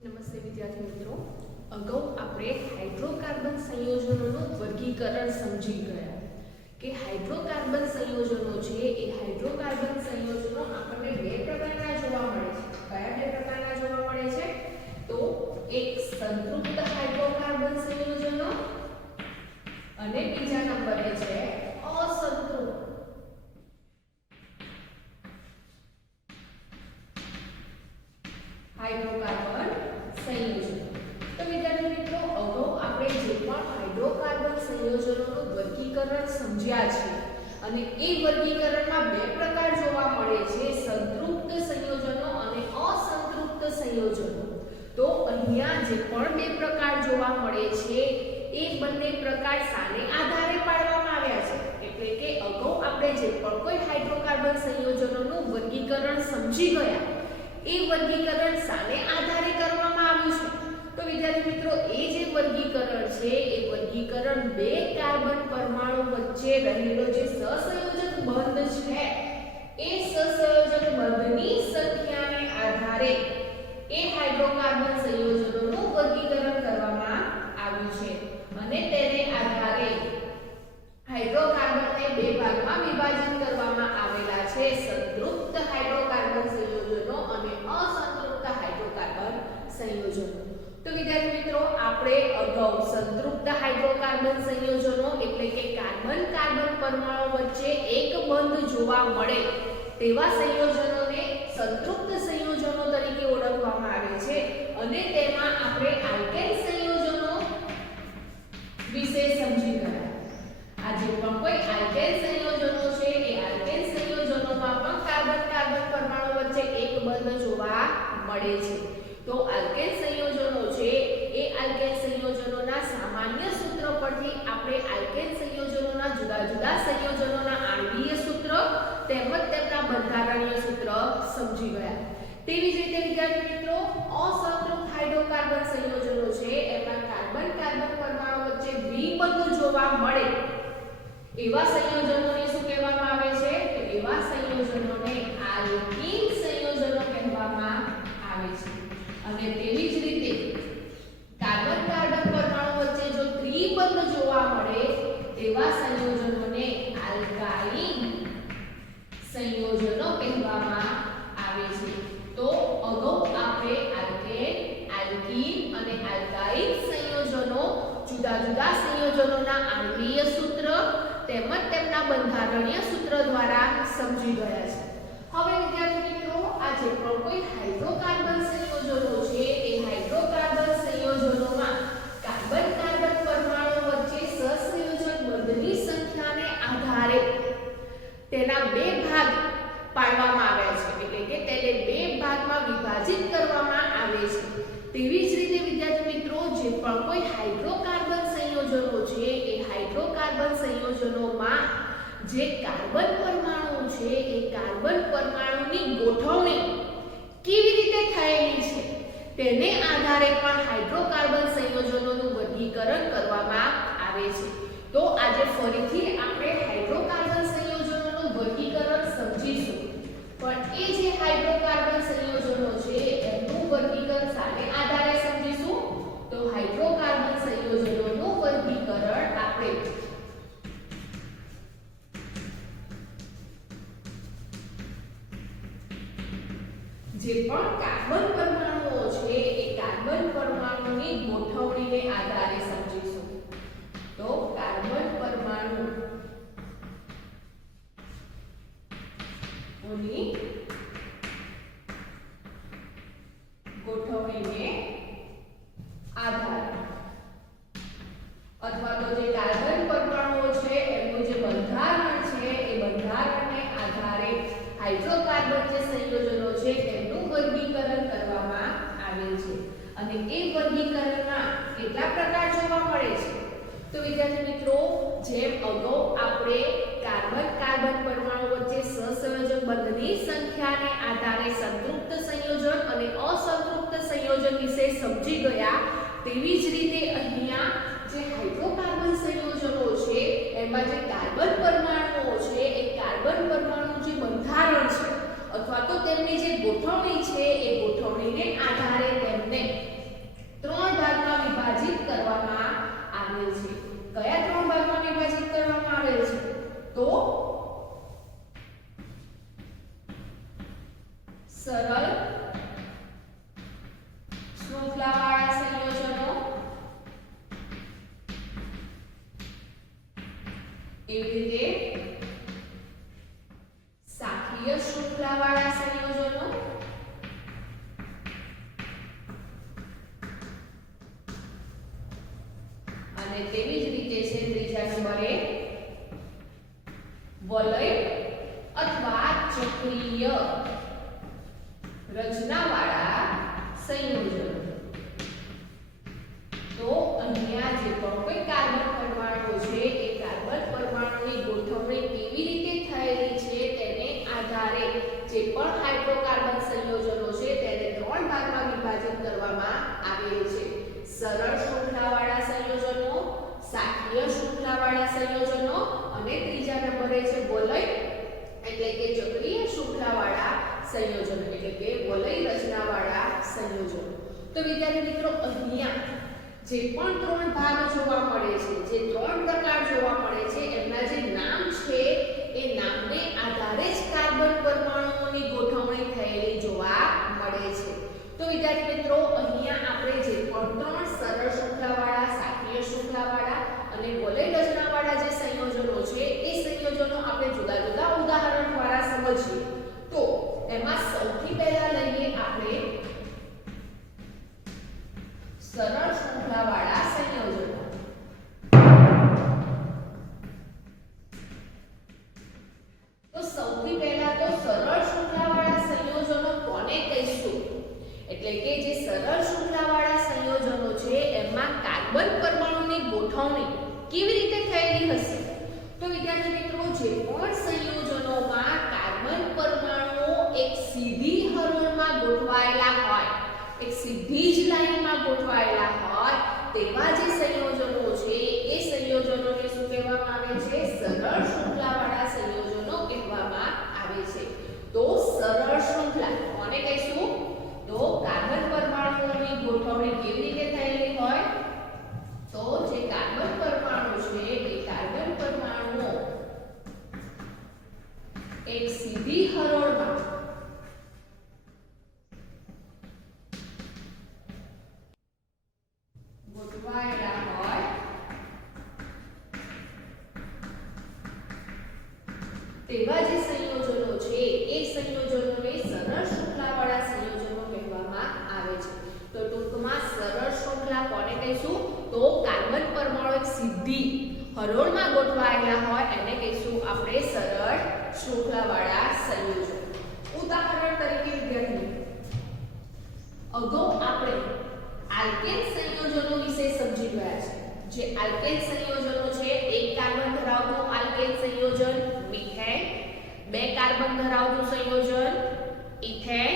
નમસ્તે વિદ્યાર્થી મિત્રો, અગાઉ આપણે હાઇડ્રોકાર્બન સંયોજનોનું વર્ગીકરણ સમજી ગયા કે હાઇડ્રોકાર્બન સંયોજનો છે એ હાઇડ્રોકાર્બન સંયોજનો આપણને બે પ્રકારના જોવા મળે છે. કયા બે પ્રકારના જોવા મળે છે? તો એક સંતૃપ્ત હાઇડ્રોકાર્બન સંયોજનો અને બીજા નંબરે છે અસંતૃપ્ત હાઇડ્રોકાર્બન સંયોજનો. તો વિદ્યાર્થી મિત્રો, અગાઉ આપણે જે પણ હાઇડ્રોકાર્બન સંયોજનોનું વર્ગીકરણ સમજ્યા છે અને એ વર્ગીકરણમાં બે પ્રકાર જોવા મળે છે, સંતૃપ્ત સંયોજનો અને અસંતૃપ્ત સંયોજનો. તો અહીંયા જે પણ બે પ્રકાર જોવા મળે છે એ બંને પ્રકાર સાને આધારે પાડવામાં આવ્યા છે. એટલે કે અગાઉ આપણે જે પણ કોઈ હાઇડ્રોકાર્બન સંયોજનોનું વર્ગીકરણ સમજી ગયા એ વર્ગીકરણ સાને આધારે કરવામાં આવ્યું છે. તો વિદ્યાર્થી મિત્રો, એ જે વર્ગીકરણ છે એ વર્ગીકરણ બે કાર્બન પરમાણુ વચ્ચે રહેલો જે સહસંયોજક બંધ છે એ સહસંયોજક બંધની સંખ્યાને આધારે એ હાઇડ્રોકાર્બન સંયોજનોનું વર્ગીકરણ કરવામાં આવ્યું છે અને તેને આધારે હાઇડ્રોકાર્બનને બે ભાગમાં વિભાજિત કરવામાં આવેલા છે, સંતૃપ્ત હાઇડ્રોકાર્બન સંયોજનો અને અસંતૃપ્ત હાઇડ્રોકાર્બન સંયોજનો. તો વિદ્યાર્થી મિત્રો, આપણે અગાઉ સંતૃપ્ત હાઇડ્રોકાર્બન સંયોજનો એટલે કે કાર્બન કાર્બન પરમાણુ વચ્ચે એક બંધ જોવા મળે તેવા સંયોજનોને સંતૃપ્ત સંયોજનો તરીકે ઓળખવામાં આવે છે અને તેમાં આપણે આલ્કેન સંયોજનો વિશે સમજી ગયા. આ જે પણ કોઈ આલ્કેન સંયોજનો છે એ આલ્કેન સંયોજનોમાં પણ કાર્બન કાર્બન પરમાણુ વચ્ચે એક બંધ જોવા મળે છે. તો આલ્કેન સંયોજનો છે એ આલ્કેન સંયોજનોના સામાન્ય સૂત્ર પરથી આપણે આલ્કેન સંયોજનોના જુદા જુદા સંયોજનોના આણ્વીય સૂત્ર તેમજ તેમના બંધારણીય સૂત્ર સમજી ગયા. તેવી જ રીતે વિદ્યાર્થી મિત્રો, અસંતૃપ્ત હાઇડ્રોકાર્બન સંયોજનો છે એમાં કાર્બન કાર્બન પરમાણુ વચ્ચે દ્વિબંધ જોવા મળે એવા સંયોજનોને શું કહેવામાં આવે છે? તો એવા સંયોજનોને આલ્કીન સંયોજનો કહેવામાં આવે છે. અને તેવી જ રીતે કાર્બન કાર્બન પરમાણુ વચ્ચે જો ત્રિબંધ જોવા મળે તેવા સંયોજનોને આલ્કાઇન સંયોજનો કહેવામાં આવે છે. તો અગાઉ આપણે આલ્કેન, આલ્કીન અને આલ્કાઇન સંયોજનો જુદા જુદા સંયોજનોના આણ્વીય સૂત્ર તેમજ તેમના બંધારણીય સૂત્ર દ્વારા સમજી ગયા છે. હવે વિદ્યાર્થી મિત્રો, આ જે પણ કોઈ હાઇડ્રોકાર્બન સંયોજનો છે એ હાઇડ્રોકાર્બન સંયોજનોમાં કાર્બન કાર્બન પરમાણુ વચ્ચે સહસંયોજક બંધની સંખ્યાને આધારે તેના બે ભાગ પાડવામાં આવ્યા છે, એટલે કે તેને બે ભાગમાં વિભાજિત કરવામાં આવે છે. તેવી જ રીતે વિદ્યાર્થી મિત્રો, જે પણ કોઈ હાઇડ્રોકાર્બન સંયોજનો છે એ હાઇડ્રોકાર્બન સંયોજનોમાં જે કાર્બન પરમાણુ છે એ કાર્બન પરમાણુની ગોઠવણી કેવી રીતે થયેલી છે તેને આધારે પણ હાઇડ્રોકાર્બન સંયોજનોનું વર્ગીકરણ કરવામાં આવે છે. તો આજે ફરીથી આપણે હાઇડ્રોકાર્બન સંયોજનોનું વર્ગીકરણ સમજીશું, પણ એ જે હાઇડ્રોકાર્બન સંયોજનો છે એનું વર્ગીકરણ સાને આધારે સમજીશું? તો હાઇડ્રોકાર્બન સંયોજનોનું વર્ગીકરણ આપણે જે પણ કાર્બન પરમાણુઓ છે એ કાર્બન પરમાણુની ગોઠવણીને આધારે સમજીશું. તો કાર્બન પરમાણુની ગોઠવણીને આધારે અથવા તો જે કાર્બન પરમાણુઓ છે એનું જે બંધારણ છે એ બંધારણને આધારે હાઇડ્રોકાર્બન જે સંયોજનો છે તેમનું વર્ગીકરણ કરવામાં આવેલ છે. અને એ વર્ગીકરણમાં કેટલા પ્રકાર જોવા મળે છે? તો વિદ્યાર્થી મિત્રો, જેમ અગાઉ આપણે કાર્બન કાર્બન પરમાણુ વચ્ચે સહસંયોજક બંધની સંખ્યાને આધારે સંતૃપ્ત સંયોજન અને અસંતૃપ્ત સંયોજન વિશે સમજી ગયા, તેવી જ રીતે અહીંયા જે હાઇડ્રોકાર્બન સંયોજનો છે એમાં જે કાર્બન પરમાણુઓ છે એ કાર્બન પરમાણુ જે બંધારણ છે અથવા તો તેમની જે ગોઠવણી છે એ ગોઠવણીને આધારે તેમને વિભાજિત કરવામાં આવેલ છે. કયા 3 ભાગમાં વિભાજિત કરવામાં આવેલ છે? તો સરળ શૃંખલાવાળા સંયોજનો, એવી રીતે શાખીય શૃંખલાવાળા સંયોજનો અને તેવી જ રીતે છે ત્રીજા નંબરે વલય અથવા ચક્રીય રચનાવાળા સંયોજનો. તો અહીંયા જે પણ કોઈ કાર્બન પરમાણુ છે એ કાર્બન પરમાણુની ગોઠવણી કેવી રીતે થયેલી છે તેને આધારે જે પણ હાઇડ્રોકાર્બન સંયોજનો છે તેને 3 ભાગમાં વિભાજિત કરવામાં આવેલ છે. સરળ શૃંખલાવાળા સંયોજનો, શાખીય શૃંખલાવાળા સંયોજનો અને ત્રીજા નંબરે છે વલય એટલે કે ચક્રીય શૃંખલાવાળા સંયોજનો એટલે કે વલય રચનાવાળા સંયોજનો. તો વિદ્યાર્થી મિત્રો અહીંયા જે પણ 3 ભાગ જોવા મળે છે, જે 3 પ્રકાર જોવા મળે છે એમના જે નામ છે એ નામને આધારે જ કાર્બન પરમાણુઓની ગોઠવણી થયેલી જોવા મળે છે. તો વિદ્યાર્થી મિત્રો અહીંયા આપણે જે પણ 3 સરળ શૃંખલાવાળા, શાખીય શૃંખલાવાળા અને વલય રચનાવાળા જે સંયોજનો છે એ સંયોજનો આપણે જુદા જુદા ઉદાહરણ દ્વારા સમજીએ. તો એમાં સૌથી પહેલા લઈએ આપણે સરળ શૃંખલાવાળા સંયોજનો. તો સૌથી પહેલા તો સરળ શૃંખલાવાળા સંયોજનો કોને કહીશું? એટલે કે જે સરળ શૃંખલાવાળા સંયોજનો છે એમાં કાર્બન પરમાણુની ગોઠવણી કેવી રીતે થયેલી હશે? તો વિદ્યાર્થી મિત્રો જે પણ સંયોજનોમાં કાર્બન પરમાણુઓ એક સીધી હરોળમાં ગોઠવાયેલા હોય, એક સીધી જ લાઈનમાં ગોઠવાયેલા હોય તેવા જે સંયોજનો છે એ સંયોજનોને શું કહેવામાં આવે છે? સરળ શૃંખલાવાળા સંયોજનો કહેવામાં આવે છે. તો સરળ શૃંખલા કોને કહીશું? તો કાર્બન પરમાણુઓની ગોઠવણી કેવી રીતે થયેલી હોય? તો જે કાર્બન પરમાણુ છે એ કાર્બન પરમાણુઓ એક સીધી હરોળમાં ગોઠવાયેલા હોય તેવા જે સંયોજનો છે એ સંયોજનોને સરળ શૃંખલાવાળા સંયોજનો કહેવામાં આવે છે. તો ટૂંકમાં સરળ શૃંખલા કોને કહીશું? તો કાર્બન પરમાણુ એક સીધી હરોળમાં ગોઠવાયેલા હોય એને કહીશું આપણે સરળ શૃંખલાવાળા સંયોજનો. ઉદાહરણ તરીકે વિદ્યાર્થી અગાઉ આપણે આલ્કેન સંયોજનો વિશે સમજી ગયા છે. જે આલ્કેન સંયોજનો છે, એક કાર્બન ધરાવતું આલ્કેન સંયોજન મિથેન, 2 કાર્બન ધરાવતું સંયોજન ઇથેન,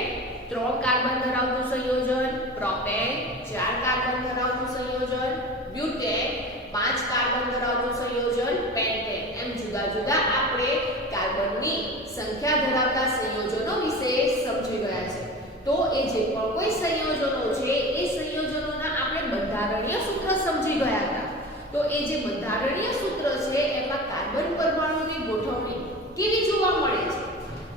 3 કાર્બન ધરાવતું સંયોજન પ્રોપેન, 4 કાર્બન ધરાવતું સંયોજન બ્યુટેન, 5 કાર્બન ધરાવતું સંયોજન પેન્ટેન. એમ જુદા જુદા આપણે કાર્બનની સંખ્યા ધરાવતા સંયોજનો વિશે સમજી ગયા છે. તો એ જે પણ કોઈ સંયોજનો છે એ સંયોજનોના આપણે બંધારણીય સૂત્ર સમજી ગયા હતા. તો એ જે બંધારણીય સૂત્ર છે એમાં કાર્બન પરમાણુની ગોઠવણી કેવી જોવા મળે છે?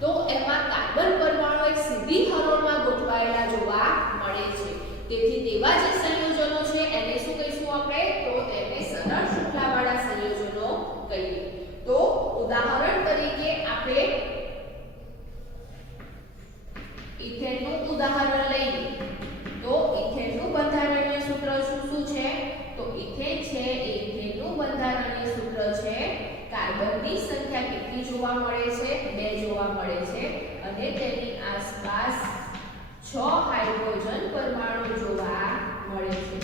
તો એમાં કાર્બન પરમાણુ એક સીધી હરોળમાં ગોઠવાયેલા જોવા મળે છે. તેથી તેવા જે સંયોજનો છે એને શું કહીશું આપણે? તો તેને સરળ શૃંખલાવાળા સંયોજનો કહીએ. તો ઉદાહરણ તરીકે આપણે ઇથેનનું ઉદાહરણ લઈએ. તો ઇથેનનું બંધારણીય સૂત્ર શું છે? તો ઇથેન છે એ ઇથેનનું બંધારણીય સૂત્ર છે કાર્બનની સંખ્યા કેટલી જોવા મળે છે? 2 જોવા મળે છે અને તેની આસપાસ 6 હાઇડ્રોજન પરમાણુ જોવા મળે છે.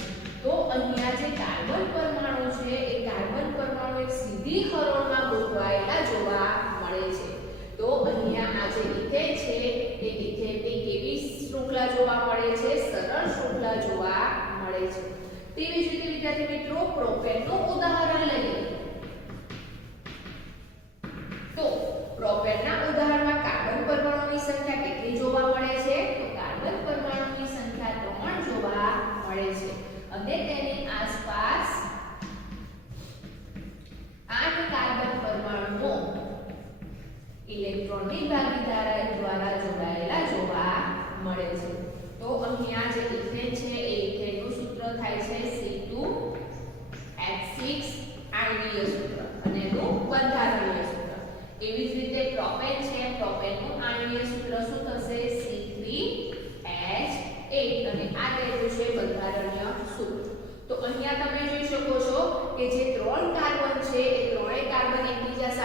તો અહીંયા જે કાર્બન પરમાણુ છે એ કાર્બન પરમાણુ એક સીધી હરોળમાં ગોઠવાયેલા જોવા મળે છે. તો અહીંયા આ જે ઇથેન છે એ ઇથેનની કેવી શૃંખલા જોવા મળે છે? સરળ શૃંખલા જોવા મળે છે. તેવી જ રીતે વિદ્યાર્થી મિત્રો પ્રોપેનનું ઉદાહરણ લઈએ. તો પ્રોપેનના ઉદાહરણમાં કાર્બન પરમાણુની સંખ્યા કેટલી જોવા મળે છે? તો કાર્બન પરમાણુની સંખ્યા 3 જોવા મળે છે અને તેની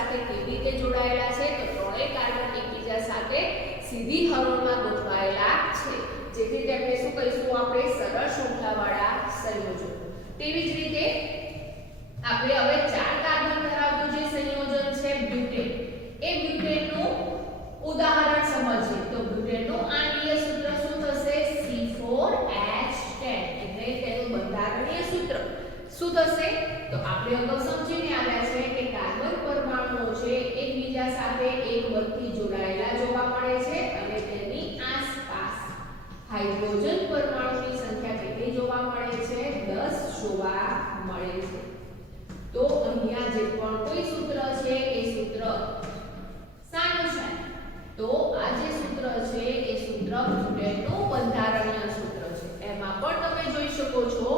સાથે કેવી રીતે જોડાયેલા છે? તો ત્રણેય કાર્બન એકબીજા સાથે સીધી હરોળમાં ગોઠવાયેલા છે, જેથી તેમને શું કહીશું આપણે? સરળ શૃંખલાવાળા સંયોજનો. તેવી જ રીતે આપણે હવે 4 કાર્બન ધરાવતું જે સંયોજન છે બ્યુટેન, એ બ્યુટેનનું ઉદાહરણ સમજીએ. તો બ્યુટેનનું આણ્વીય સૂત્ર શું થશે? C4H10. એટલે તેનું બંધારણીય સૂત્ર શું થશે? તો આપણે અગાઉ સમજીને આવ્યા છે કે કાર્બન પરમાણુઓ છે એકબીજા સાથે એક બંધથી જોડાયેલા જોવા મળે છે અને તેની આસપાસ હાઇડ્રોજન પરમાણુની સંખ્યા કેટલી જોવા મળે છે? 10 જોવા મળે છે. તો અહીંયા જે પણ કોઈ સૂત્ર છે એ સૂત્ર શાનું છે? તો આ જે સૂત્ર છે એ સૂત્ર બ્યુટેનનું બંધારણીય સૂત્ર છે. એમાં પણ તમે જોઈ શકો છો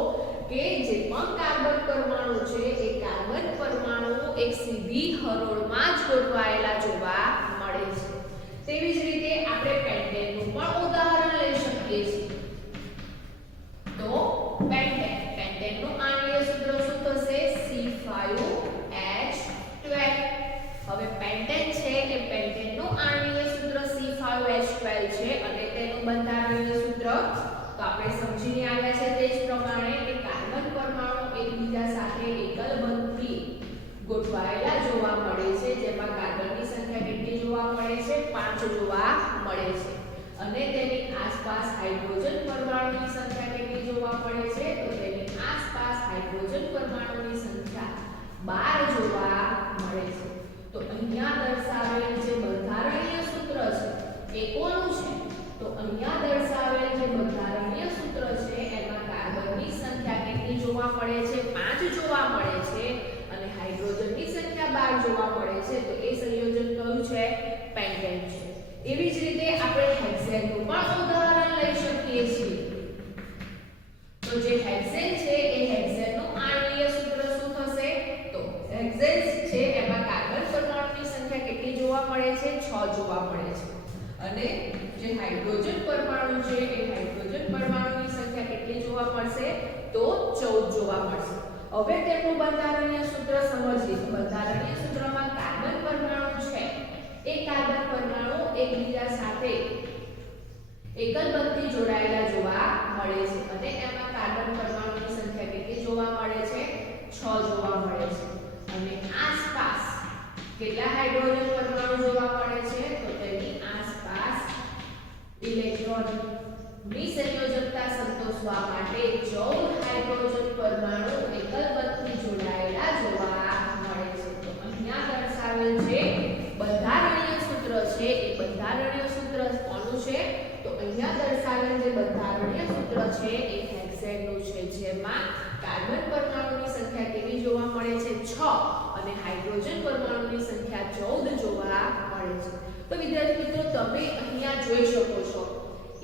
કે જે પણ કાર્બન પરમાણુ છે એ કાર્બન પરમાણુ એક સીધી હરોળમાં જ ગોઠવાયેલા જોવા મળે છે. તેવી જ રીતે આપણે પેન્ટેનનું પણ ઉદાહરણ લઈ શકીએ છીએ. તો પેન્ટેનનું આણ્વીય સૂત્ર શું થશે? C5H12. હવે પેન્ટેન છે એ પેન્ટેનનું આણ્વીય સૂત્ર C5H12 છે અને તેનું બંધારણીય સૂત્ર તો આપણે સમજીને આવ્યા છે તે જ પ્રમાણે કે કાર્બન પરમાણુ એકબીજા સાથે એકલ બંધથી ગોઠવાયેલા જોવા મળે છે, જેમાં કાર્બનની સંખ્યા કેટલી જોવા મળે છે? 5 જોવા મળે છે અને તેની આસપાસ હાઇડ્રોજન પરમાણુની સંખ્યા કેટલી જોવા મળે છે? તો તેની આસપાસ હાઇડ્રોજન પરમાણુની સંખ્યા 12 જોવા મળે છે. તો અહીંયા દર્શાવેલ જે બંધારણીય સૂત્ર છે એ કોનું છે? તો અહીંયા દર્શાવેલ જે બંધારણીય સૂત્ર છે એમાં કાર્બનની સંખ્યા કેટલી જોવા મળે છે? 5 જોવા મળે છે અને હાઇડ્રોજનની સંખ્યા 12 જોવા મળે છે. તો એ સંયોજન કયું છે? પેન્ટેન છે. એવી જ રીતે આપણે હેક્સેનનું પણ ઉદાહરણ લઈ શકીએ છીએ. તો જે હેક્સેન છે એ હેક્સેનનું આણ્વીય સૂત્ર શું થશે? તો હેક્સેન છે એમાં કાર્બન પરમાણુની સંખ્યા કેટલી જોવા મળે છે? 6 જોવા મળે છે અને જે હાઇડ્રોજન પરમાણુ છે એ હાઇડ્રોજન પરમાણુની સંખ્યા કેટલી જોવા મળશે? તો 14 જોવા મળશે. હવે તેનું બંધારણીય સૂત્ર સમજીએ. બંધારણીય સૂત્રમાં કાર્બન પરમાણુ છે એ કાર્બન પરમાણુ એકબીજા સાથે એકલ બંધથી જોડાયેલા જોવા મળે છે અને એમાં કાર્બન પરમાણુની સંખ્યા કેટલી જોવા મળે છે? 6 જોવા મળે છે અને આસપાસ કેટલા હાઇડ્રોજન પરમાણુ જોવા મળે છે? તો તેની આસપાસ ઇલેક્ટ્રોનની સંયોજકતા સંતોષવા માટે 14 હાઇડ્રોજન પરમાણુ એકલ બંધથી જોડાયેલા જોવા મળે છે. તો અહીંયા દર્શાવેલ જે બંધારણીય સૂત્ર છે એ બંધારણીય સૂત્ર કોનું છે? તો અહીંયા દર્શાવેલ જે બંધારણીય સૂત્ર છે એ હેક્સેનનું છે, જેમાં કાર્બન પરમાણુની સંખ્યા કેવી જોવા મળે છે? 6 અને હાઇડ્રોજન પરમાણુની સંખ્યા 14 જોવા મળે છે. તો વિદ્યાર્થી મિત્રો તમે અહીંયા જોઈ શકો છો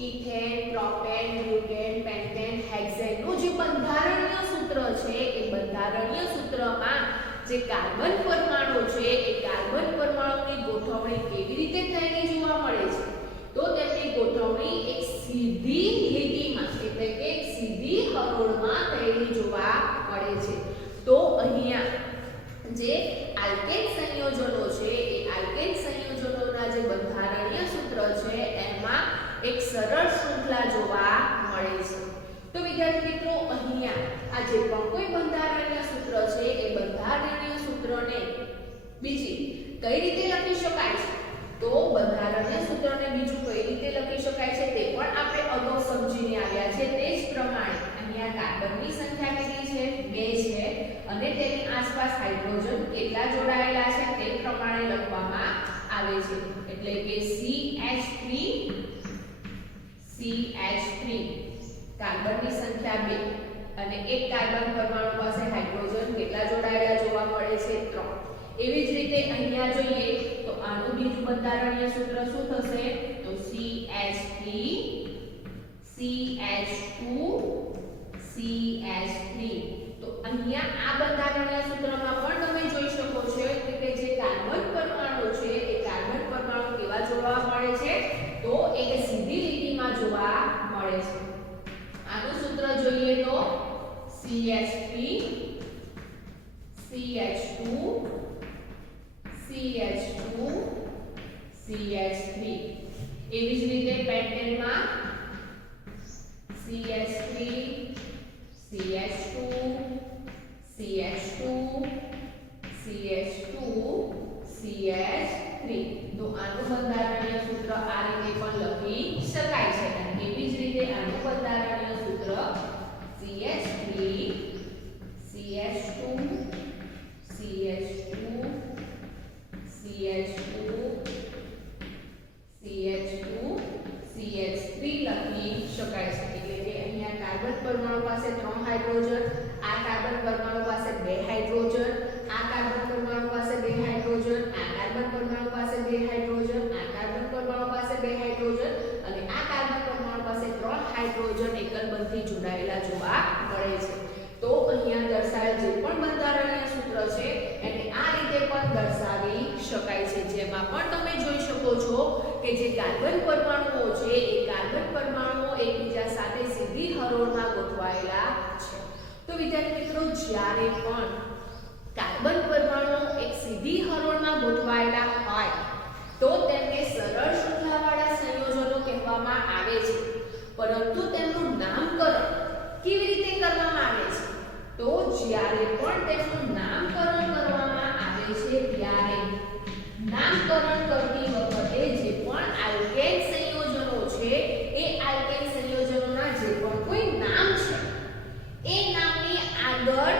ઇથેન, પ્રોપેન, બ્યુટેન, પેન્ટેન, હેક્સેનનું જે બંધારણીય સૂત્ર છે એ બંધારણીય સૂત્રમાં જે કાર્બન પરમાણુ છે એ કાર્બન પરમાણુની ગોઠવણી કેવી રીતે થયેલી જોવા મળે છે? તો તેમની ગોઠવણી એક સીધી લીટીમાં એટલે કે સીધી હરોળમાં થયેલી જોવા મળે છે. તો અહીંયા જે આલ્કેન સંયોજનો છે એ આલ્કેન સંયોજનોના જે બંધારણીય સૂત્ર છે એમાં એક સરળ શૃંખલા જોવા મળે છે. તો વિદ્યાર્થી મિત્રો અહીંયા આ જે પણ કોઈ બંધારણીય સૂત્ર છે એ બંધારણીય સૂત્રને બીજી કઈ રીતે લખી શકાય છે? તો બંધારણીય સૂત્રને બીજું કઈ રીતે લખી શકાય છે તે પણ આપણે અગાઉ સમજીને આવ્યા છે. તે જ પ્રમાણે અહીંયા કાર્બનની સંખ્યા કેટલી છે? 2 છે અને તેની આસપાસ હાઇડ્રોજન કેટલા જોડાયેલા છે તે પ્રમાણે લખવામાં આવે છે. એટલે કે CH3 કાર્બનની સંખ્યા 2 અને એક કાર્બન પરમાણુ પાસે હાઇડ્રોજન કેટલા જોડાયેલા જોવા મળે છે? 3. એવી જ રીતે અહીંયા જોઈએ તો આનું બીજું બંધારણીય સૂત્ર શું થશે? તો CH3 CH2 CH3. તો અહીંયા આ બંધારણીય સૂત્રમાં પણ તમે જોઈ શકો છો કે જે કાર્બન પરમાણુ છે એ કાર્બન પરમાણુ કેવા જોવા મળે છે? તો એક સીધી લીટીમાં જોવા મળે છે. આનું સૂત્ર જોઈએ તો CH3 CH2 CH3 CH2 CH3 એવી જ રીતે પેન્ટેનમાં CH3 CH2 CH2 CH2 CH3 તો આનું બંધારણીય સૂત્ર આ રીતે પણ લખી શકાય છે અને એવી જ રીતે આનું બંધારણીય સૂત્ર CH3 CH2 CH2 CH2 CH2 CH3 લખી શકાય છે એટલે કે અહીંયા કાર્બન પરમાણુ પાસે 3 હાઇડ્રોજન આ કાર્બન પરમાણુ પાસે 2 હાઇડ્રોજન આ કાર્બન પરમાણુ પાસે 2 હાઇડ્રોજન આ કાર્બન પરમાણુ પાસે 2 હાઇડ્રોજન આ કાર્બન પરમાણુ પાસે 2 હાઇડ્રોજન અને આ કાર્બન પરમાણુ પાસે 3 હાઇડ્રોજન એકલ બંધથી જોડાયેલા જોવા મળે છે તો અહીંયા દર્શાવેલ જે પણ બંધારણીય સૂત્ર છે એને આ રીતે પણ દર્શાવી શકાય છે જેમાં પણ તમે જોઈ શકો છો કે જે કાર્બન પરમાણુઓ છે એ કાર્બન પરમાણુઓ એકબીજા સાથે સીધી હરોળમાં ગોઠવાયેલા છે તો વિદ્યાર્થી મિત્રો જ્યારે પણ કાર્બન પરમાણુઓ એક સીધી હરોળમાં ગોઠવાયેલા હોય તો તેમને સરળ શૃંખલાવાળા સંયોજનો કહેવામાં આવે છે પરંતુ તેમનું નામકરણ કેવી રીતે કરવામાં આવે છે તો જ્યારે પણ તેમનું નામકરણ કરવામાં આવે છે ત્યારે નામકરણ કરતી વખતે જે પણ આલ્કેન સંયોજનો છે એ આલ્કેન સંયોજનોના જે પણ કોઈ નામ છે એ નામની આગળ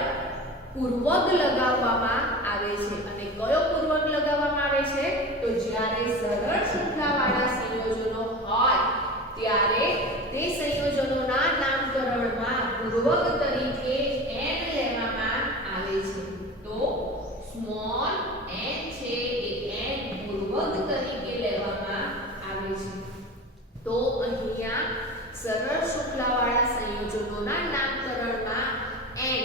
પૂર્વક લગાવવામાં આવે છે અને કયો પૂર્વક લગાવવામાં આવે છે તો જ્યારે સરળ શૃંખલાવાળા સંયોજનો હોય ત્યારે તે સંયોજનોના નામકરણમાં પૂર્વક તરીકે n લેવામાં આવે છે તો સ્મોલ n છે એ n પૂર્વક તરીકે લેવામાં આવે છે તો અહીંયા સરળ શૃંખલાવાળા સંયોજનોના નામકરણમાં n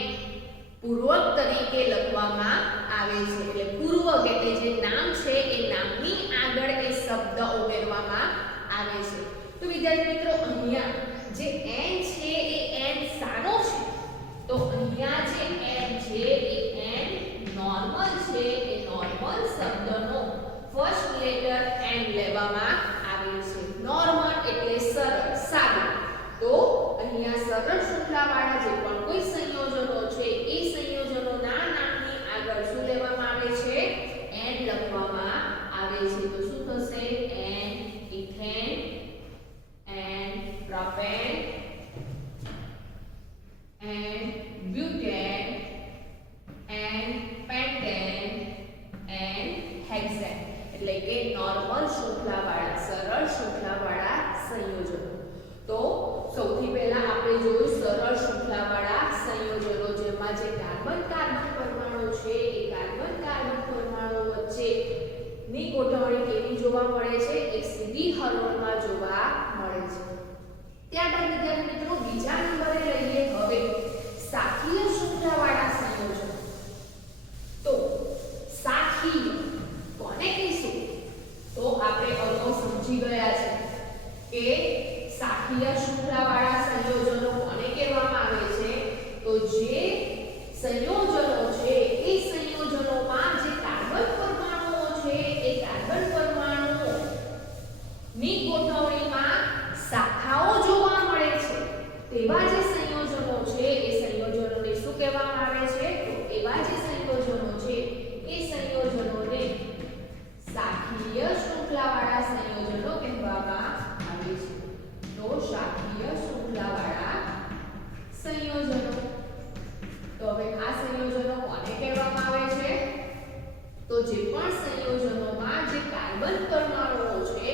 પૂર્વક તરીકે લખવામાં આવે છે એટલે પૂર્વક એટલે જે નામ છે એ નામની આગળ એ શબ્દ ઉમેરવામાં આવે છે તો વિદ્યાર્થી મિત્રો અહીંયા જે n છે એ n સાનો છે તો અહીંયા જે n છે એ n નોર્મલ છે એ નોર્મલ શબ્દનો ફર્સ્ટ લેટર n લેવામાં આવે છે નોર્મલ એટલે સરળ સાદું તો અહીંયા સરળ શૃંખલાવાળા જે પણ કોઈ સંયોજનો છે એ સંયોજનોના નામની આગળ શું લેવામાં આવે છે n લખવામાં આવે છે તો શું થશે n ethane n propane n butane n pentane n હેક્સેન એટલે કે નોર્મલ શૃંખલાવાળા સરળ શૃંખલાવાળા સંયોજનો તો સૌથી પહેલા આપણે જોયું સરળ શૃંખલાવાળા સંયોજનો જેમાં જે કાર્બન કાર્બન પરમાણુ છે એ કાર્બન કાર્બન પરમાણુ વચ્ચે ની ગોઠવણી કેવી જોવા મળે છે એક સીધી હરોળમાં જોવા મળે છે ત્યારબાદ વિદ્યાર્થી મિત્રો બીજા નંબરે લઈએ હવે શાખીય શૃંખલાવાળા સંયોજનો તો શાખીય કોને કહીશું તો આપણે અગાઉ સમજી ગયા છે કે શાખીય શૃંખલાવાળા સંયોજનો કોને કહેવામાં આવે છે તો જે સંયોજનો છે એ સંયોજનોમાં જે કાર્બન પરમાણુઓ છે એ કાર્બન પરમાણુઓ ની ગોઠવણીમાં શાખાઓ જોવા મળે છે તેવા જે સંયોજનો છે એ સંયોજનોને શું કહેવામાં આવે છે તો એવા જે સંયોજનો છે એ સંયોજનોને શાખીય શૃંખલાવાળા સંયોજનો કહેવામાં આવે છે તો શાખીય શૃંખલાવાળા સંયોજનો તો હવે આ સંયોજનો કોને કહેવામાં આવે છે તો જે પણ સંયોજનોમાં જે કાર્બન પરમાણુઓ છે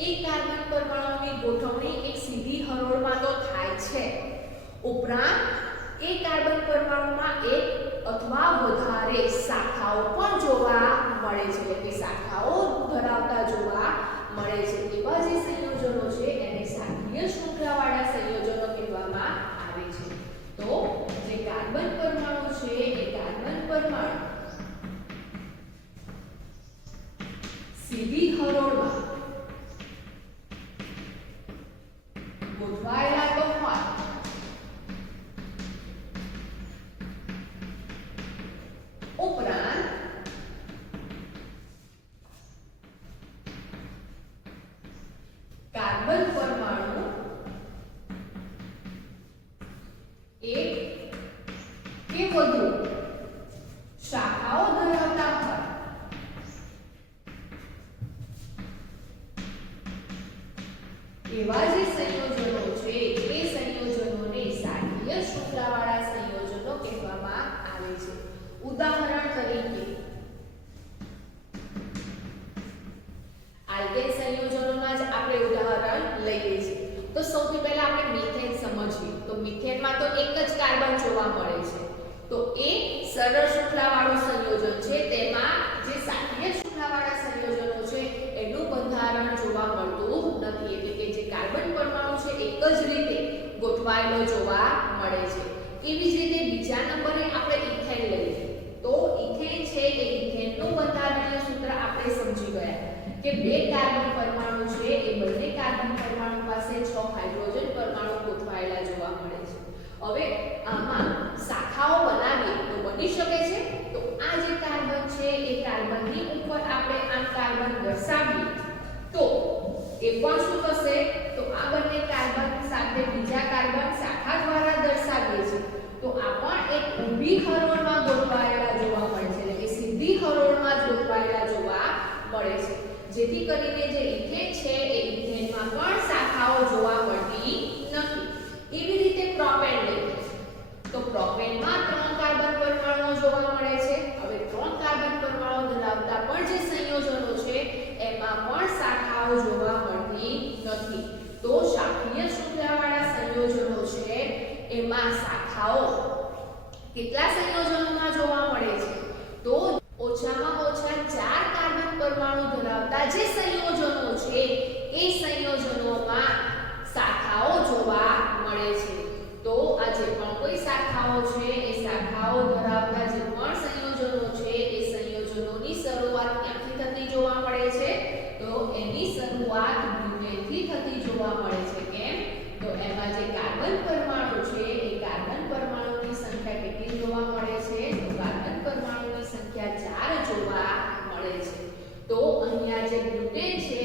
એ કાર્બન પરમાણુની ગોઠવણી એક સીધી હરોળમાં તો થાય છે ઉપરાંત એ કાર્બન પરમાણુમાં એક અથવા વધારે શાખાઓ પણ જોવા મળે છે એટલે કે શાખાઓ ધરાવતા જોવા મળે છે એવા જે સંયોજનો છે એને શાખીય શૃંખલાવાળા સંયોજનો કહેવામાં આવે છે તો જે કાર્બન પરમાણુ છે એ કાર્બન પરમાણુ સીધી હરોળમાં ગોઠવાયેલા તો હોય ઉપરાંત કાર્બન પરમાણુ એક કે વધુ શાખાઓ ધરાવતા હોય એવા જે સંયોજનો છે એ સંયોજનોને સાંખ્ય શૃંખલાવાળા સંયોજનો કહેવામાં આવે છે. ઉદાહરણ તરીકે આલ્કેન સંયોજનોના જ આપણે ઉદાહરણ લઈએ છીએ. તો સૌથી પહેલા આપણે મિથેન સમજીએ. તો મિથેનમાં તો એક જ કાર્બન જોવા મળે છે. તો એ સરળ શૃંખલાવાળું સંયોજન છે. તેમાં જે સાંખ્ય શૃંખલાવાળા સંયોજનો છે એનું બંધારણ જોવા મળતું નથી. એટલે કે જે કાર્બન પરમાણુ છે એક જ રીતે ગોઠવાયેલો જોવા મળે છે. એવી જ રીતે બીજા નંબરે આપણે ઇથેન લઈએ. તો ઇથેન છે એ ઇથેનનું બંધારણીય સૂત્ર આપણે સમજી ગયા કે બે કાર્બન પરમાણુ છે એ બંને કાર્બન પરમાણુ પાસે 6 હાઇડ્રોજન પરમાણુ ગોઠવાયેલા જોવા મળે છે. હવે આમાં શાખાઓ બનાવીએ તો બની શકે છે. તો આ જે કાર્બન છે એ કાર્બનની ઉપર આપણે આમ કાર્બન દર્શાવીએ તો એ પણ શું થશે? તો આ બંને કાર્બન સાથે બીજા કાર્બન શાખા દ્વારા દર્શાવીએ છીએ તો આ પણ એક ઊભી હરોળમાં ગોઠવાયેલા જોવા મળે છે. એટલે કે સીધી હરોળમાં જ ગોઠવાયેલા જોવા મળે છે. જેથી કરીને જે ઇથેન છે એ ઇથેનમાં પણ શાખાઓ જોવા મળતી નથી. એવી રીતે પ્રોપેન લઈએ તો પ્રોપેનમાં 3 કાર્બન પરમાણુઓ જોવા મળે છે. હવે 3 કાર્બન પરમાણુ ધરાવતા પણ જે સંયોજનો છે એમાં પણ શાખાઓ જોવા મળતી નથી. તો શાખીય શૃંખલાવાળા સંયોજનો છે એમાં શાખાઓ કેટલા સંયોજનોમાં જોવા મળે છે? તો ઓછામાં ઓછા 4 કાર્બન પરમાણુ ધરાવતા જે સંયોજનો છે એ સંયોજનોમાં શાખાઓ જોવા મળે છે. તો આ જે પણ કોઈ શાખાઓ છે એ શાખાઓ ધરાવતા જે પણ સંયોજનો છે એ સંયોજનોની શરૂઆત ક્યાંથી થતી જોવા મળે છે? તો એની શરૂઆત બ્યુટેનથી થતી જોવા મળે છે. કેમ? તો એમાં જે કાર્બન પરમાણુ છે એ કાર્બન પરમાણુની સંખ્યા કેટલી જોવા મળે છે? તો કાર્બન પરમાણુની સંખ્યા 4 જોવા મળે છે. તો અહીંયા જે બ્યુટેન છે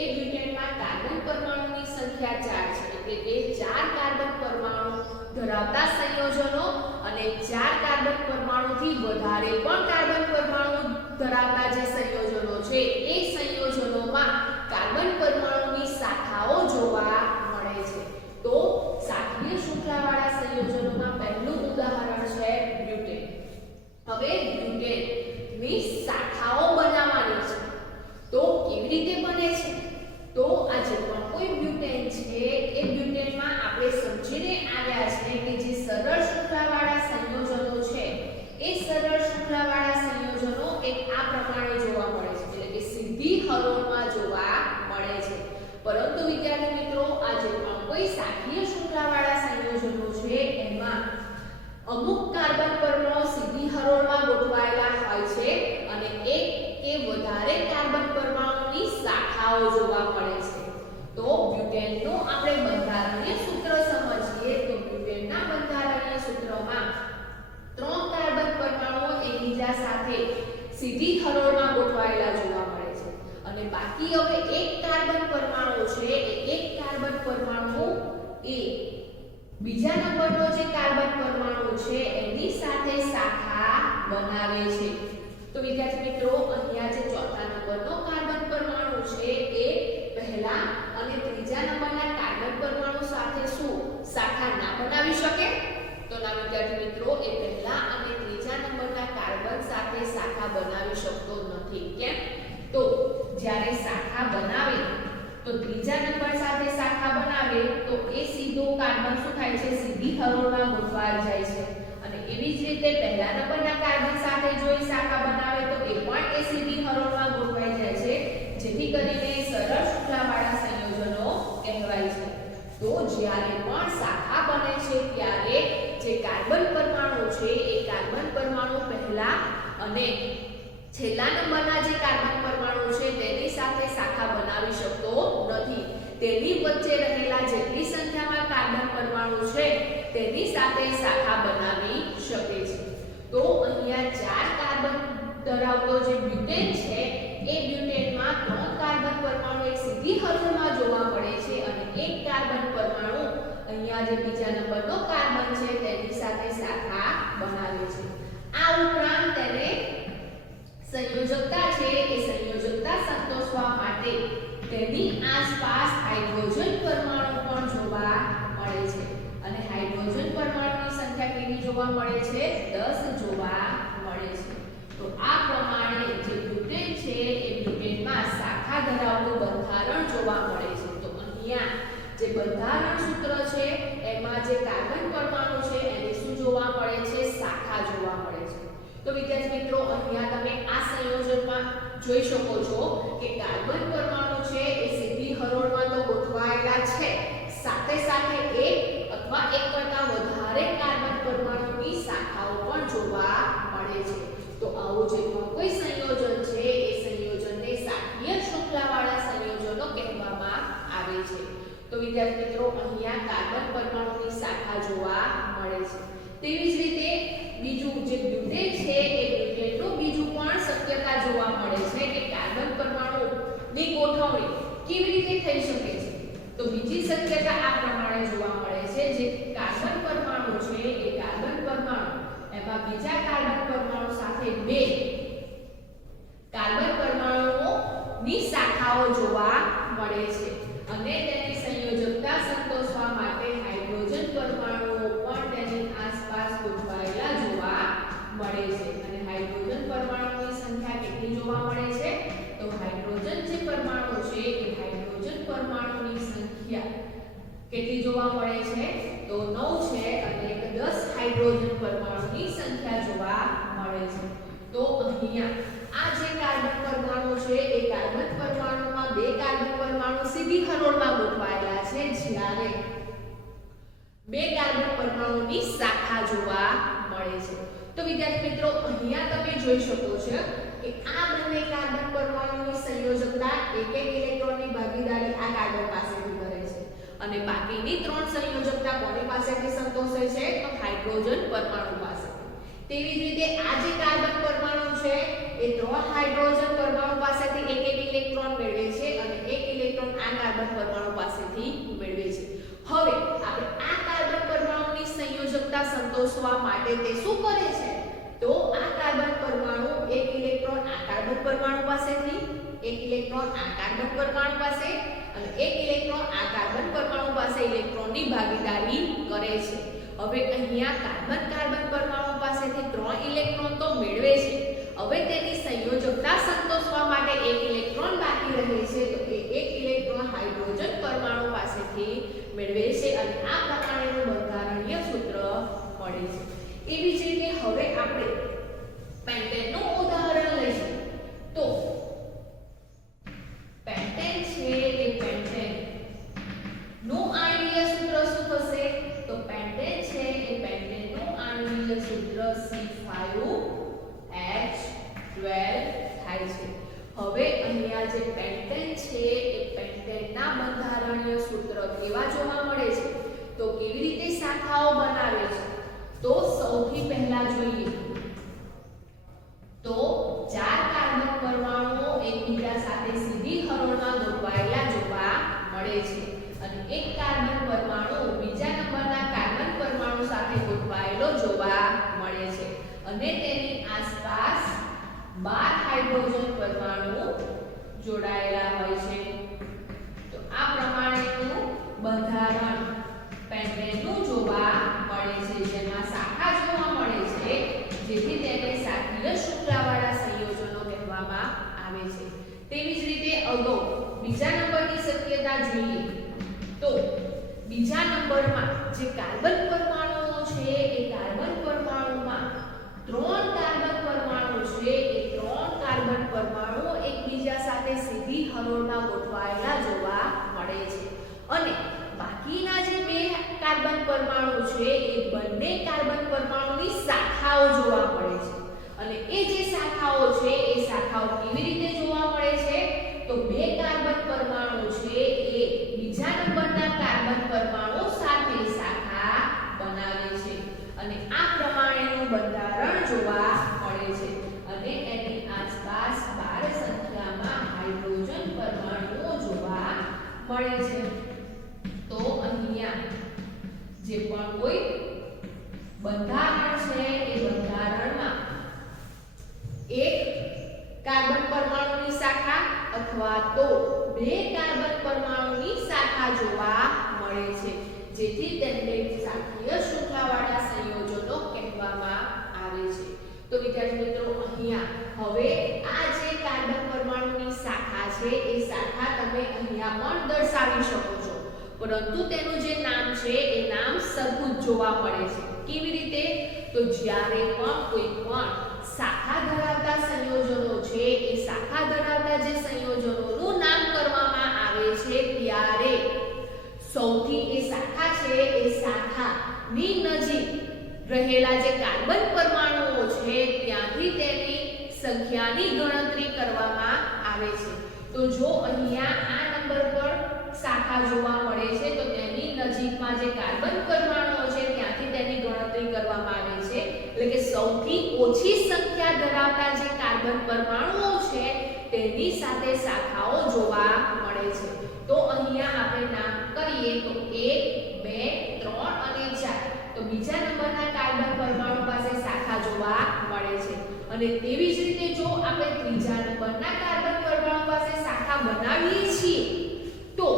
એ બ્યુટેનમાં કાર્બન પરમાણુની સંખ્યા 4 છે. એટલે કે 4 કાર્બન પરમાણુ ધરાવતા સંયોજનો અને 4 કાર્બન પરમાણુથી વધારે પણ કાર્બન પરમાણુ ધરાવતા જે સંયોજનો છે એ સંયોજનોમાં કાર્બન પરમાણુની શાખાઓ જોવા મળે છે. તો શાખીય શૃંખલાવાળા સંયોજનોમાં પહેલું ઉદાહરણ છે બ્યુટેન. હવે બ્યુટેનની શાખાઓ બનાવવાની છે. તો કેવી રીતે બને છે? તો આ જે પણ કોઈ બ્યુટેન છે એ બ્યુટેનમાં આપણે સમજીને આવ્યા છે કે જે સરળ શૃંખલાવાળા સંયોજનો છે એ સરળ શૃંખલાવાળા સંયોજનો એક આ પ્રમાણે જોવા મળે છે. એટલે કે સીધી હરોળમાં જોવા મળે છે. પરંતુ વિદ્યાર્થી મિત્રો આ જે પણ કોઈ શાખીય શૃંખલાવાળા સંયોજનો છે એમાં અમુક કાર્બન પરમાણુ સીધી હરોળમાં ગોઠવાયેલા હોય છે અને એક કે વધારે કાર્બન પરમાણુની શાખાઓ જોવા મળે છે. તો બ્યુટેનનું આપણે બંધારણીય સૂત્ર સમજીએ તો બ્યુટેનના બંધારણીય સૂત્રમાં 3 કાર્બન પરમાણુઓ એકબીજા સાથે સીધી હરોળમાં ગોઠવાયેલા જોવા મળે છે અને બાકી હવે એક કાર્બન પરમાણુ છે એ એક કાર્બન પરમાણુ એ બીજા નંબરનો જે કાર્બન પરમાણુ છે એની સાથે શાખા બનાવે છે. તો વિદ્યાર્થી મિત્રો અહીંયા જે ચોથા નંબરનો કાર્બન પરમાણુ છે એ પહેલા અને ત્રીજા નંબરના કાર્બન પરમાણુ સાથે શું શાખા ના બનાવી શકે? તો ના વિદ્યાર્થી મિત્રો એ પહેલા અને ત્રીજા નંબરના કાર્બન સાથે શાખા બનાવી શકતો નથી. કેમ? તો જ્યારે શાખા બનાવે તો ત્રીજા નંબર સાથે શાખા બનાવે તો એ સીધો કાર્બન શું થાય છે? સીધી હરોળમાં ગોઠવાઈ જાય છે. અને એવી જ રીતે પહેલા નંબરના કાર્બન સાથે જો એ શાખા બનાવે તો એ પણ એ સીધી હરોળમાં ગોઠવાઈ જાય છે. જેથી કરીને સરળ શૃંખલાવાળા સંયોજનો કહેવાય છે. તો જ્યારે પણ શાખા બને છે ત્યારે જે કાર્બન પરમાણુ છે એ કાર્બન પરમાણુ પહેલા અને છેલ્લા નંબરના જે કાર્બન પરમાણુ છે તેની સાથે શાખા બનાવી શકતો નથી. તેની વચ્ચે રહેલા જેટલી સંખ્યામાં કાર્બન પરમાણુ છે તેની સાથે શાખા બનાવી શકે છે. તો અહીંયા 4 કાર્બન ધરાવતો જે બ્યુટેન છે એ બ્યુટેનમાં 3 કાર્બન પરમાણુ એક સીધી હરોળમાં જોવા મળે નંબરનો કાર્બન છે તેની સાથે શાખા બનાવે છે. આ ઉપરાંત તેને સંયોજકતા છે એ સંયોજકતા સંતોષવા માટે તેની આસપાસ હાઇડ્રોજન પરમાણુ પણ જોવા મળે છે અને હાઇડ્રોજન પરમાણુની સંખ્યા કેવી જોવા મળે છે? 10 જોવા મળે છે. તો આ પ્રમાણે જે બ્યુટેન છે એ બ્યુટેનમાં શાખા ધરાવતું બંધારણ જોવા મળે છે. તો અહીંયા જે બંધારણ સૂત્ર છે એમાં જે કાર્બન પરમાણુ છે એને શું જોવા મળે છે? શાખા જોવા મળે છે. તો વિદ્યાર્થી મિત્રો અહીંયા તમે આ સંયોજનમાં જોઈ શકો છો કે કાર્બન પરમાણુ છે એ સીધી હરોળમાં તો ગોઠવાયેલા છે, સાથે સાથે એક અથવા એક કરતાં વધારે કાર્બન પરમાણુની શાખાઓ પણ જોવા મળે છે. તો આવું જે કોઈ સંયોજન છે એ સંયોજનને શાખીય શૃંખલાવાળા સંયોજનો કહેવામાં આવે છે. તો વિદ્યાર્થી મિત્રો અહીંયા કાર્બન પરમાણુની શાખા જોવા મળે છે. તેવી જ રીતે બીજું જે બ્યુટેન છે એ બ્યુટેનનું બીજું પણ શક્યતા જોવા મળે છે કે કાર્બન પરમાણુની ગોઠવણી કેવી રીતે થઈ શકે છે. તો બીજી શક્યતા આ પ્રમાણે જોવા મળે છે, જે કાર્બન પરમાણુ છે એ કાર્બન પરમાણુ એમાં બીજા કાર્બન પરમાણુ સાથે બે કાર્બન પરમાણુઓની શાખાઓ જોવા મળે છે અને તેની સંયોજકતા સંતોષવા માટે હાઇડ્રોજન પરમાણુઓ પણ તેની આસપાસ ગોઠવાયેલા જોવા મળે છે. અને હાઇડ્રોજન પરમાણુની સંખ્યા કેટલી જોવા મળે છે? તો હાઇડ્રોજન જે પરમાણુ છે એ હાઇડ્રોજન પરમાણુની સંખ્યા કેટલી જોવા મળે છે? તો 9 છે અને 10 હાઇડ્રોજન પરમાણુની સંખ્યા જોવા મળે છે. તો અહીંયા આ જે કાર્બન પરમાણુ છે એ કાર્બન પરમાણુમાં બે કાર્બન પરમાણુ સીધી હરોળમાં ગોઠવાયેલા છે, જ્યારે બે કાર્બન પરમાણુની શાખા જોવા મળે છે. તો વિદ્યાર્થી મિત્રો અહીંયા તમે જોઈ શકો છો કે આ બંને કાર્બન પરમાણુની સંયોજકતા એક ઇલેક્ટ્રોનની ભાગીદારી આ કાર્બન પાસેથી કરે છે અને બાકીની ત્રણ સંયોજકતા કોની પાસેથી સંતોષે છે? તો હાઇડ્રોજન પરમાણુ પાસેથી. તેવી જ રીતે આ જે કાર્બન પરમાણુ છે એ ત્રણ હાઇડ્રોજન પરમાણુ પાસેથી એક ઇલેક્ટ્રોન મેળવે છે અને એક ઇલેક્ટ્રોન આ કાર્બન પરમાણુ પાસેથી મેળવે છે. હવે આપણે આ કાર્બન પરમાણુની સંયોજકતા સંતોષવા માટે તે શું કરે છે? તો આ કાર્બન પરમાણુ એક ઇલેક્ટ્રોન આ કાર્બન પરમાણુ પાસેથી, એક ઇલેક્ટ્રોન આ કાર્બન પરમાણુ પાસે અને એક ઇલેક્ટ્રોન આ કાર્બન પરમાણુ પાસે ઇલેક્ટ્રોનની ભાગીદારી કરે છે. હવે અહીંયા કાર્બન પરમાણુ પાસેથી 3 ઇલેક્ટ્રોન તો મેળવે છે. હવે તેની સંયોજકતા સંતોષવા માટે એક ઇલેક્ટ્રોન બાકી રહે છે, તો એ એક ઇલેક્ટ્રોન હાઇડ્રોજન પરમાણુ પાસેથી મેળવે છે અને આ પ્રકારનું બંધારણીય સૂત્ર મળે છે. એવી જ રીતે હવે આપણે પેન્ટેનનું ઉદાહરણ લઈશું. તો પેન્ટેન છે એ પેન્ટેન નું આણ્વીય સૂત્ર શું થશે? તો પેન્ટેન છે એ પેન્ટેનનું આણ્વીય સૂત્ર C5H12 થાય છે. હવે અહીંયા જે પેન્ટેન છે એ પેન્ટેનના બંધારણીય સૂત્ર કેવા જોવા મળે છે? તો કેવી રીતે શાખાઓ બનાવે છે? તો સૌથી પહેલા જોઈએ તો 4 કાર્બન પરમાણુઓ એકબીજા સાથે સીધી હરોળમાં ગોઠવાયેલા જોવા મળે છે અને એક કાર્બન પરમાણુ બીજા નંબરના કાર્બન પરમાણુ સાથે ગોઠવાયેલો જોવા મળે છે અને તેની આસપાસ 12 હાઇડ્રોજન પરમાણુ જોડાયેલા હોય છે. તો આ પ્રમાણેનું બંધારણ પેન્ટેનનું જોવા મળે છે, જેમાં શાખા જોવા મળે છે, જેથી તેને શાખીય શૃંખલાવાળા સંયોજનો કહેવામાં આવે છે. તેવી જ રીતે અગાઉ બીજા નંબરની શક્યતા જોઈએ તો બીજા નંબરમાં જે કાર્બન પરમાણુઓ છે એ કાર્બન પરમાણુમાં 3 કાર્બન પરમાણુ છે એ 3 કાર્બન પરમાણુઓ એકબીજા સાથે સીધી હરોળમાં ગોઠવાયેલા જોવા મળે છે અને બાકીના જે બે કાર્બન પરમાણુ છે એ બંને કાર્બન પરમાણુની શાખાઓ જોવા મળે છે અને એ જે શાખાઓ છે એ શાખાઓ કેવી રીતે જોવા મળે છે? તો બે કાર્બન પરમાણુ છે એ બીજા નંબરના કાર્બન પરમાણુ સાથે શાખા બનાવે છે અને આ પ્રમાણેનું બંધારણ જોવા મળે છે અને એની આસપાસ 12 સંખ્યામાં હાઇડ્રોજન પરમાણુઓ જોવા મળે છે. તો અહીંયા જે પણ કોઈ અથવા તો બે કાર્બન પરમાણુની શાખા જોવા મળે છે, જેથી તેમને શાખીય શૃંખલાવાળા સંયોજનો કહેવામાં આવે છે. તો વિદ્યાર્થી મિત્રો અહીંયા હવે આ જે કાર્બન પરમાણુની શાખા છે એ શાખા તમે અહીંયા પણ દર્શાવી શકો છો, પરંતુ તેનું જે નામ છે એ નામ સરખું જ જોવા મળે છે. કેવી રીતે? તો જ્યારે પણ કોઈ પણ શાખા ધરાવતા સંયોજનો છે એ શાખા ધરાવતા જે સંયોજનોનું નામ કરવામાં આવે છે ત્યારે સૌથી એ શાખા છે એ શાખાની નજીક રહેલા જે કાર્બન પરમાણુઓ છે ત્યાંથી તેની સંખ્યાની ગણતરી કરવામાં આવે છે. તો જો અહીંયા આ નંબર પર શાખા જોવા મળે છે તો તેની નજીકમાં જે કાર્બન પરમાણુઓ છે ત્યાંથી તેની ગણતરી કરવામાં આવે છે, એટલે કે સૌથી ઓછી સંખ્યા ધરાવતા જે કાર્બન પરમાણુઓ છે તેની સાથે શાખાઓ જોવા મળે છે. તો અહીંયા આપણે નામ કરીએ તો 1 2 3 અને 4. તો બીજા નંબરના કાર્બન પરમાણુ પાસે શાખા જોવા મળે છે, અને તેવી જ રીતે જો આપણે ત્રીજા નંબરના કાર્બન પરમાણુ પાસે શાખા બનાવીએ છીએ તો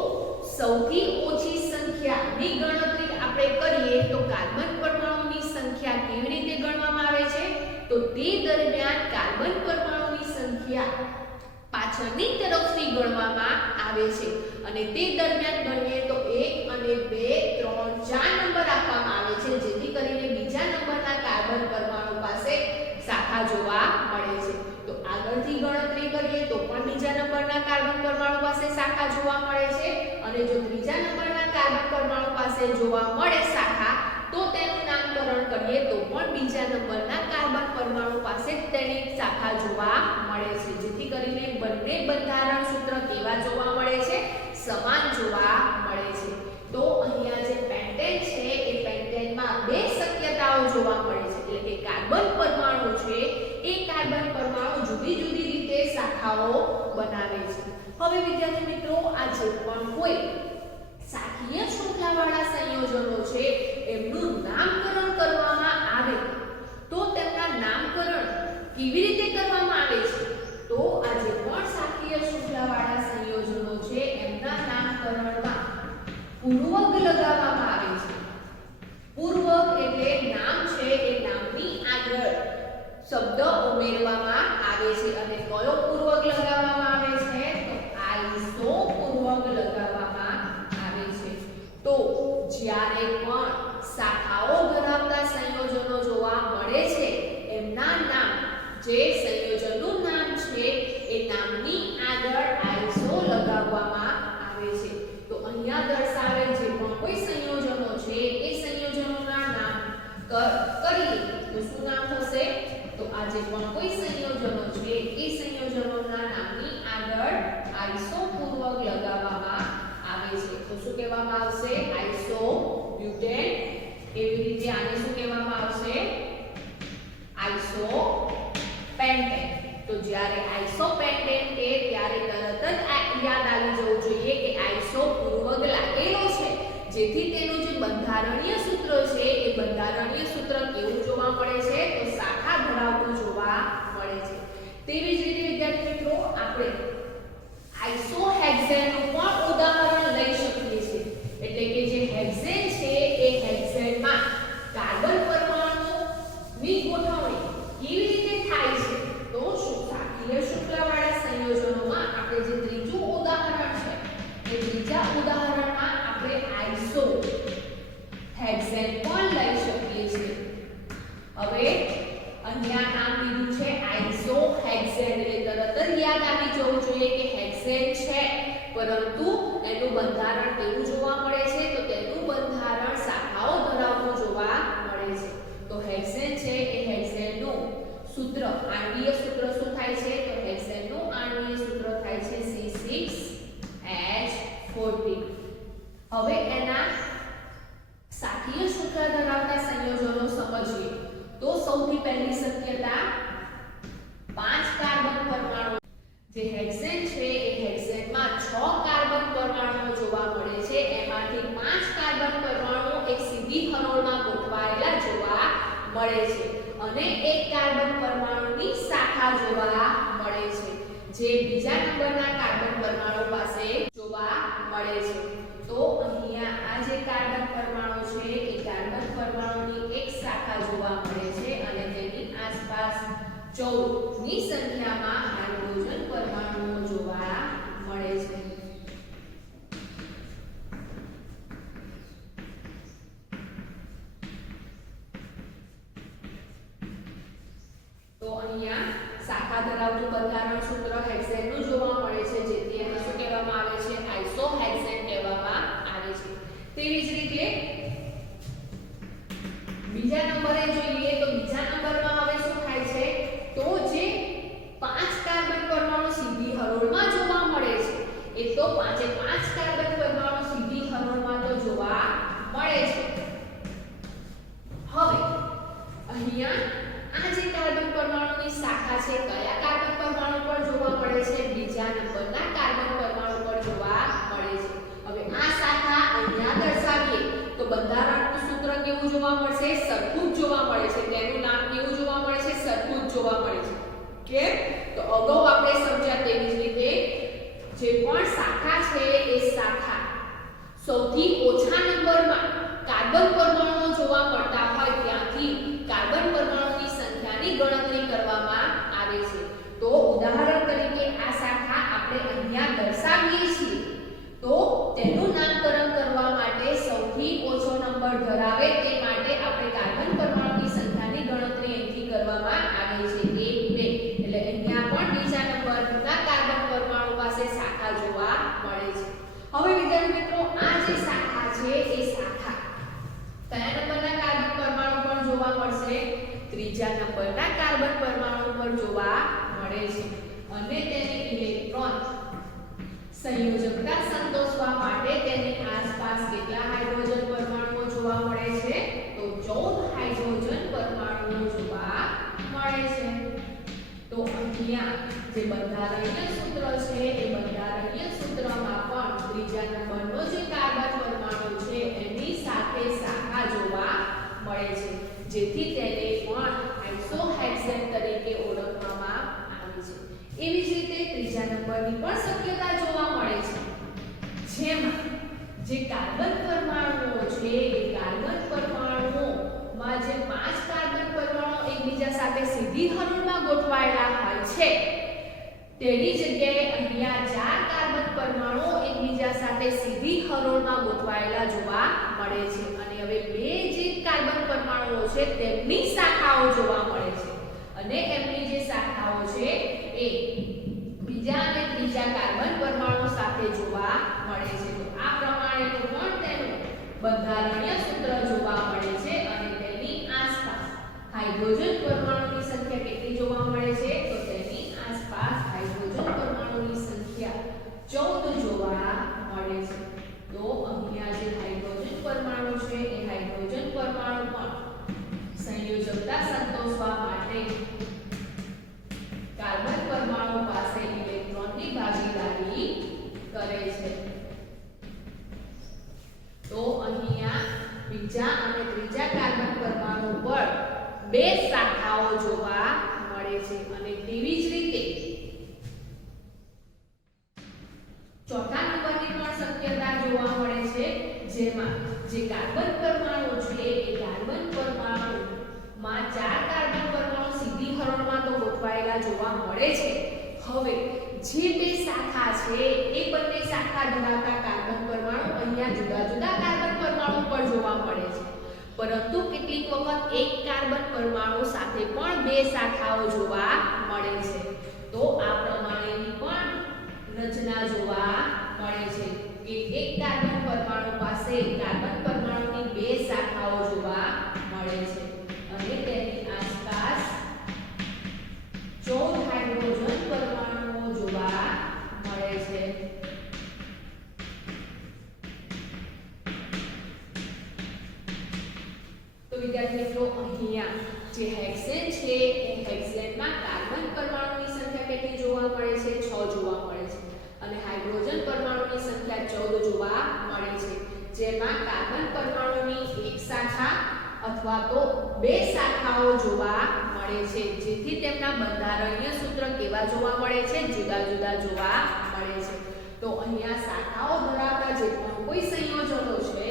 સૌથી ઓછી સંખ્યાની ગણતરી આપણે કરીએ તો કાર્બન પરમાણુની સંખ્યા કેવી રીતે ગણવામાં આવે છે? તો તે દરમિયાન કાર્બન પરમાણુની સંખ્યા પાછળની તરફથી ગણવામાં આવે છે, અને તે દરમિયાન ગણીએ તો 1 અને 2 3 4 નંબર આપવામાં આવે છે, જેથી કરીને બીજા નંબરના કાર્બન પરમાણુ પાસે શાખા જોવા મળે છે. તો આગળથી ગણતરી કરીએ તો પણ બીજા નંબરના કાર્બન પરમાણુ પાસે શાખા જોવા મળે છે, અને જો ત્રીજા નંબરના કાર્બન પરમાણુ પાસે જોવા મળે શાખા તો તેનું નામકરણ કરીએ તો પણ બીજા નંબરના કાર્બન પરમાણુ પાસે તેની શાખા જોવા મળે છે, જેથી કરીને બંને બંધારણ સૂત્ર કેવા જોવા મળે છે? સમાન જોવા મળે છે. તો અહીંયા જે પેન્ટેન છે એ પેન્ટેનમાં બે શક્યતાઓ જોવા મળે છે, એટલે કે કાર્બન પરમાણુ છે એ કાર્બન પરમાણુ જુદી જુદી રીતે શાખાઓ બનાવે છે. હવે વિદ્યાર્થી મિત્રો આ જે પણ કોઈ શાખીય શૃંખલાવાળા સંયોજનો છે એમનું નામકરણ કરવામાં આવે તો તેમના નામકરણ કેવી રીતે કરવામાં આવે છે? તો આ જે પણ શાખીય શૃંખલાવાળા સંયોજનો છે એમના નામકરણમાં પૂર્વક લગાવવામાં આવે છે. પૂર્વક એટલે નામ છે એ નામની આગળ શબ્દ ઉમેરવામાં આવે છે, અને કયો પૂર્વક લગાવવામાં આવે છે? તો આઈસો પૂર્વક લગાવવામાં આવે છે. તો જ્યારે પણ શાખાઓ ધરાવતા સંયોજનો જોવા મળે છે એમના નામ, જે સંયોજનનું નામ છે એ નામની આગળ આઈસો લગાવવામાં આવે છે. તો અહીંયા દર્શાવેલ જે પણ કોઈ સંયોજનો છે એ સંયોજનોના નામ કરીએ તો શું નામ થશે? તો આ જે પણ કોઈ સંયોજનો છે એ સંયોજનોના નામની આગળ આઈસો પૂર્વક લગાવવામાં આવે છે. તો શું કહેવામાં આવશે? Iso butane. એવી રીતે આને શું કહેવામાં આવશે? Iso pentane. તો જ્યારે આઈસો પેન્ટેન કે ત્યારે તરત જ યાદ આવી જવું જોઈએ કે આઈસો પૂર્વક લાગેલો છે, જેથી તેનું જે બંધારણીય સૂત્ર છે એ બંધારણીય સૂત્ર કેવું જોવા મળે છે? તો શાખા ધરાવતું જોવા મળે છે. તેવી જ રીતે વિદ્યાર્થી મિત્રો આપણે આઇસોહેક્ઝેનનું પણ ઉદાહરણ લઈ શકીએ છીએ, એટલે કે જે હેક્ઝેન છે એ હેક્ઝેનમાં કાર્બન પરમાણુની ગોઠવણી કેવી રીતે થાય છે? તો શાખીય શૃંખલાવાળા સંયોજનોમાં આપણે જે ત્રીજું ઉદાહરણ છે એ ત્રીજા ઉદાહરણમાં આપણે આઇસો હેક્ઝેન પણ લઈ શકીએ છીએ. હવે અહીંયા નામ લીધું છે આઇસોહેક્ઝેન, એટલે તરત જ યાદ આવી જવું જોઈએ કે હેક્ઝેન છે, પરંતુ એનું બંધારણ કેવું જોવા મળે છે? તો તેનું બંધારણ શાખાઓ ધરાવતું જોવા મળે છે. તો હેક્ઝેન છે એ હેક્ઝેનનું સૂત્ર, આણ્વીય સૂત્ર શું થાય છે? તો હેક્ઝેનનું આણ્વીય સૂત્ર થાય છે C6H14. હવે એના શાખીય શૃંખલા ધરાવતા સંયોજનો સમજીએ તો સૌથી પહેલી શક્યતા 5 કાર્બન પરમાણુ, જે હેક્ઝેન છે એ હેક્ઝેનમાં 6 કાર્બન પરમાણુઓ જોવા મળે છે, એમાંથી 5 કાર્બન પરમાણુ એક સીધી હરોળમાં ગોઠવાયેલા જોવા મળે છે, અને એક કાર્બન પરમાણુની શાખા જોવા મળે છે, જે બીજા નંબરના કાર્બન પરમાણુ પાસે જોવા મળે છે. તો અહીંયા આ જે કાર્બન પરમાણુ છે એ કાર્બન પરમાણુની એક શાખા જોવા મળે છે અને તેની આસપાસ 14 ની સંખ્યામાં હાઇડ્રોજન પરમાણુઓ જોવા મળે છે. તો અહીંયા શાખા ધરાવતું બંધારણ સૂત્ર હેક્સેનનું જોવા મળે છે, જેથી એને શું કહેવામાં આવે છે? આઇસોહેક્સેન કહેવામાં આવે છે. તેવી જ રીતે બીજા નંબરે જોઈએ તો બીજા નંબરમાં હવે શું થાય છે? તો જે 5 કાર્બન પરમાણુ સીધી હરોળમાં જોવા મળે છે એ તો 5 કાર્બન પરમાણુ સીધી હરોળમાં તો જોવા મળે છે. હવે અહીંયા આ જે કાર્બન પરમાણુની શાખા છે કયા કાર્બન પરમાણુ પર જોવા મળે છે? બીજા નંબરના કાર્બન પરમાણુ પર જોવા મળે છે. હવે આ શાખા અહીંયા દર્શાવીએ તો બંધારણનું સૂત્ર કેવું જોવા મળશે? સરખું જ જોવા મળે છે. તેનું નામ કેવું જોવા મળે છે? સરખું જ જોવા મળે છે. કેમ? તો અગાઉ આપણે સમજ્યા તેવી જ રીતે જે પણ શાખા છે એ શાખા સૌથી ઓછા નંબરમાં કાર્બન પરમાણુઓ જોવા મળતા હોય ત્યાંથી કાર્બન પરમાણુની સંખ્યાની ગણતરી કરવામાં આવે છે. તો ઉદાહરણ તરીકે આ શાખા આપણે અહીંયા દર્શાવીએ છીએ તો તેનું નામકરણ કરવા માટે સૌથી ઓછો નંબર ધરાવે તે માટે આપણે કાર્બન પરમાણુની સંખ્યાની ગણતરી અહીંથી કરવામાં આવે છે 1 2. એટલે અહીંયા પણ બીજા નંબરના કાર્બન પરમાણુ પાસે શાખા જોવા મળે છે. હવે વિદ્યાર્થી મિત્રો આ જે શાખા છે એ શાખા કયા નંબરના કાર્બન પરમાણુ પર જોવા મળશે? ત્રીજા નંબરના કાર્બન પરમાણુ પર જોવા મળે છે. અને તેની ઇલેક્ટ્રોન સંયોજકતા સંતોષવા માટે તેની આસપાસ કેટલા હાઇડ્રોજન પરમાણુઓ જોવા મળે છે? તો 14 હાઇડ્રોજન પરમાણુઓ જોવા મળે છે. તો અહીંયા જે બંધારણીય સૂત્ર છે એ બંધારણીય સૂત્રમાં પણ ત્રીજા નંબરનો જે કાર્બન પરમાણુ છે એની સાથે શાખા જોવા મળે છે, જેથી તેને પણ આઇસોહેક્સેન તરીકે ઓળખવામાં આવે છે. એવી જ રીતે ત્રીજા નંબરની પણ શક્યતા જોવા મળે છે, જેમાં જે કાર્બન પરમાણુઓ છે એ કાર્બન પરમાણુઓમાં જે 5 કાર્બન પરમાણુ એકબીજા સાથે સીધી હરોળમાં ગોઠવાયેલા હોય છે તેની જગ્યાએ અહીંયા 4 કાર્બન પરમાણુ એકબીજા સાથે સીધી હરોળમાં ગોઠવાયેલા જોવા મળે છે. અને હવે બે જે કાર્બન પરમાણુઓ છે તેમની શાખાઓ જોવા મળે છે અને એમની જે શાખાઓ છે એ બીજા અને ત્રીજા કાર્બન પરમાણુ સાથે જોવા મળે છે. તો આ પ્રમાણેનું પણ તેનું બંધારણીય સૂત્ર જોવા મળે છે અને તેની આસપાસ હાઇડ્રોજન પરમાણુની સંખ્યા કેટલી જોવા મળે છે? તો તેની આસપાસ હાઇડ્રોજન પરમાણુની સંખ્યા 14 જોવા મળે છે. તો અહીંયા જે હાઇડ્રોજન પરમાણુ છે એ હાઇડ્રોજન પરમાણુ પણ સંયોજકતા સંતોષવા માટે કાર્બન પરમાણુ પાસે ઇલેક્ટ્રોનની ભાગીદારી કરે છે. તો અહીંયા બીજા અને ત્રીજા કાર્બન પરમાણુ પર 2 શાખાઓ જોવા મળે છે અને તેવી જ રીતે ચોથા નંબરની પણ શક્યતા જોવા મળે છે, જેમાં જે કાર્બન પરમાણુ છે એ કાર્બન પરમાણુમાં 4 કાર્બન પરમાણુ સીધી હરોળમાં તો ગોઠવાયેલા જોવા મળે છે. હવે જે 2 શાખા છે એ બંને શાખા ધરાવતા કાર્બન પરમાણુ અહીંયા જુદા જુદા કાર્બન પરમાણુ પર જોવા મળે છે, પરંતુ કેટલીક વખત એક કાર્બન પરમાણુ સાથે પણ 2 શાખાઓ જોવા મળે છે. તો આ પ્રમાણેની પણ રચના જોવા મળે છે કે એક કાર્બન પરમાણુ પાસે કાર્બન પરમાણુની 2 શાખાઓ જોવા મળે છે અને તેની આસપાસ 14 હાઇડ્રોજન પરમાણુઓ જોવા મળે છે. તો વિદ્યાર્થી મિત્રો અહીંયા જે હેક્સેન છે એ હેક્સેનમાં કાર્બન પરમાણુની સંખ્યા કેટલી જોવા મળે છે? 6 જોવા મળે છે અને હાઇડ્રોજન પરમાણુની સંખ્યા 14 જોવા મળે છે, જેમાં કાર્બન પરમાણુની એક શાખા અથવા તો 2 શાખાઓ જોવા મળે છે, જેથી તેમના બંધારણીય સૂત્ર કેવા જોવા મળે છે? જુદા જુદા જોવા મળે છે. અહીંયા શાખાઓ ધરાવતા જે પણ કોઈ સંયોજનો છે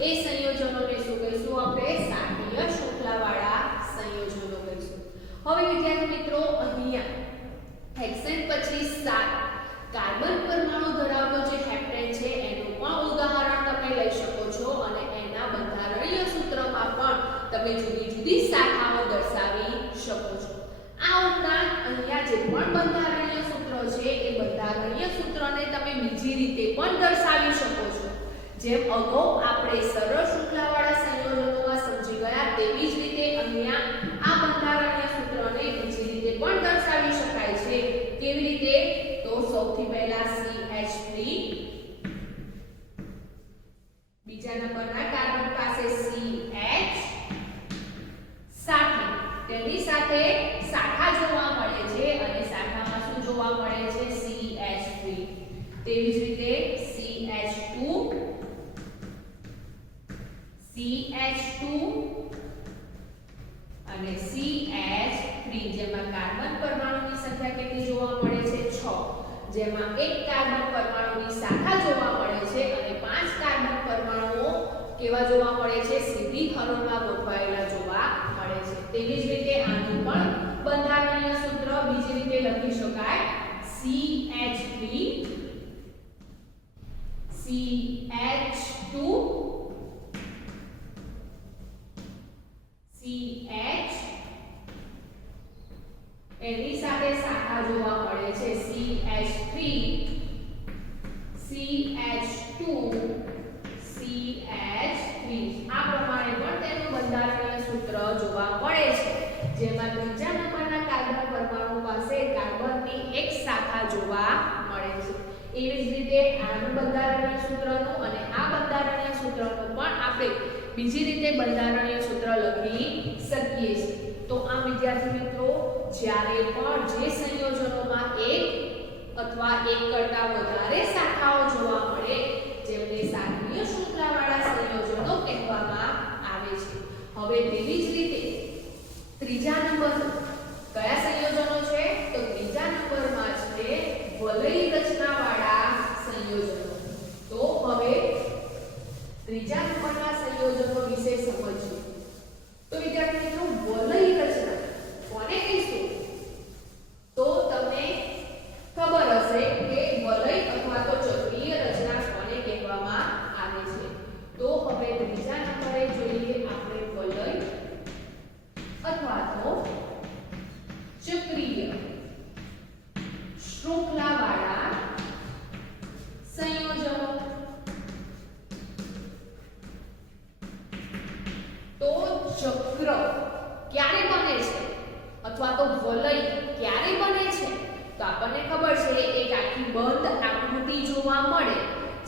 એ સંયોજનોને શું કહીશું આપણે શાખીય શૃંખલાવાળા સંયોજનો કહીશું. હવે વિદ્યાર્થી મિત્રો અહીંયા હેક્સેન પછી 7 કાર્બન પરમાણુ ધરાવતો જે હેપ્ટેન છે એનું પણ ઉદાહરણ તમે લઈ શકો છો અને એના બંધારણીય સૂત્રમાં પણ તમે જુદી જુદી શાખાઓ દર્શાવી શકો છો. આ ઉપરાંત અહીંયા જે પણ બંધારણીય સૂત્રો છે એ બંધારણીય સૂત્રને તમે બીજી રીતે પણ દર્શાવી શકો છો. જેમ અગાઉ આપણે સરળ શૃંખલાવાળા સંયોજનોમાં સમજી ગયા તેવી જ રીતે અહીંયા આ બંધારણીય સૂત્રને બીજી રીતે પણ દર્શાવી શકાય છે. કેવી રીતે? તો સૌથી પહેલા CH3, બીજા નંબરના કાર્બન પાસે CH, સાથે તેની સાથે શાખા જોવા મળે છે અને શાખામાં શું જોવા મળે છે? CH3. તેવી જ રીતે CH2, અને CH3 જેમાં કાર્બન પરમાણુની સંખ્યા કેટલી જોવા મળે છે? 6. જેમાં એક કાર્બન પરમાણુની શાખા જોવા મળે છે અને 5 કાર્બન પરમાણુઓ કેવા જોવા મળે છે? સીધી હરોળમાં ગોઠવાયેલા જોવા મળે છે. તેવી જ રીતે આનું પણ બંધારણીય સૂત્ર બીજી રીતે લખી શકાય. CH3, CH2, CH, એની સાથે શાખા જોવા મળે છે CH3, CH2, CH3. આ પ્રમાણે પણ તેનું બંધારણીય સૂત્ર જોવા મળે છે જેમાં ત્રીજા નંબરના કાર્બન પરમાણુ પાસે કાર્બનની એક શાખા જોવા મળે છે. એવી જ રીતે આનું બંધારણીય સૂત્રનું અને આ બંધારણીય સૂત્રનું પણ આપણે બીજી રીતે બંધારણીય સૂત્ર લખી શકીએ છીએ. તો આ વિદ્યાર્થી મિત્રો જ્યારે પણ જે સંયોજનોમાં એક અથવા એક કરતાં વધારે શાખાઓ જોવા મળે જેમને શાખીય શૃંખલાવાળા સંયોજનો કહેવામાં આવે છે. હવે તેવી જ રીતે ત્રીજા નંબર કયા સંયોજનો છે? તો ત્રીજા નંબરમાં છે વલય રચનાવાળા સંયોજનો. તો હવે ત્રીજા નંબરના સંયોજનો વિશે સમજીએ. તો વિદ્યાર્થી મિત્રો વલય રચના કોને કહીશું? તો તમને ખબર હશે કે વલય અથવા તો ચક્રીય રચના કોને કહેવામાં આવે છે. તો હવે ત્રીજા નંબરે જોઈએ આપણે વલય અથવા તો ચક્રીય શૃંખલાવાળા સંયોજનો. તો ચક્ર ક્યારે બને છે અથવા તો વલય ક્યારે બને છે? તો આપણને ખબર છે એક આખી બંધ આકૃતિ જોવા મળે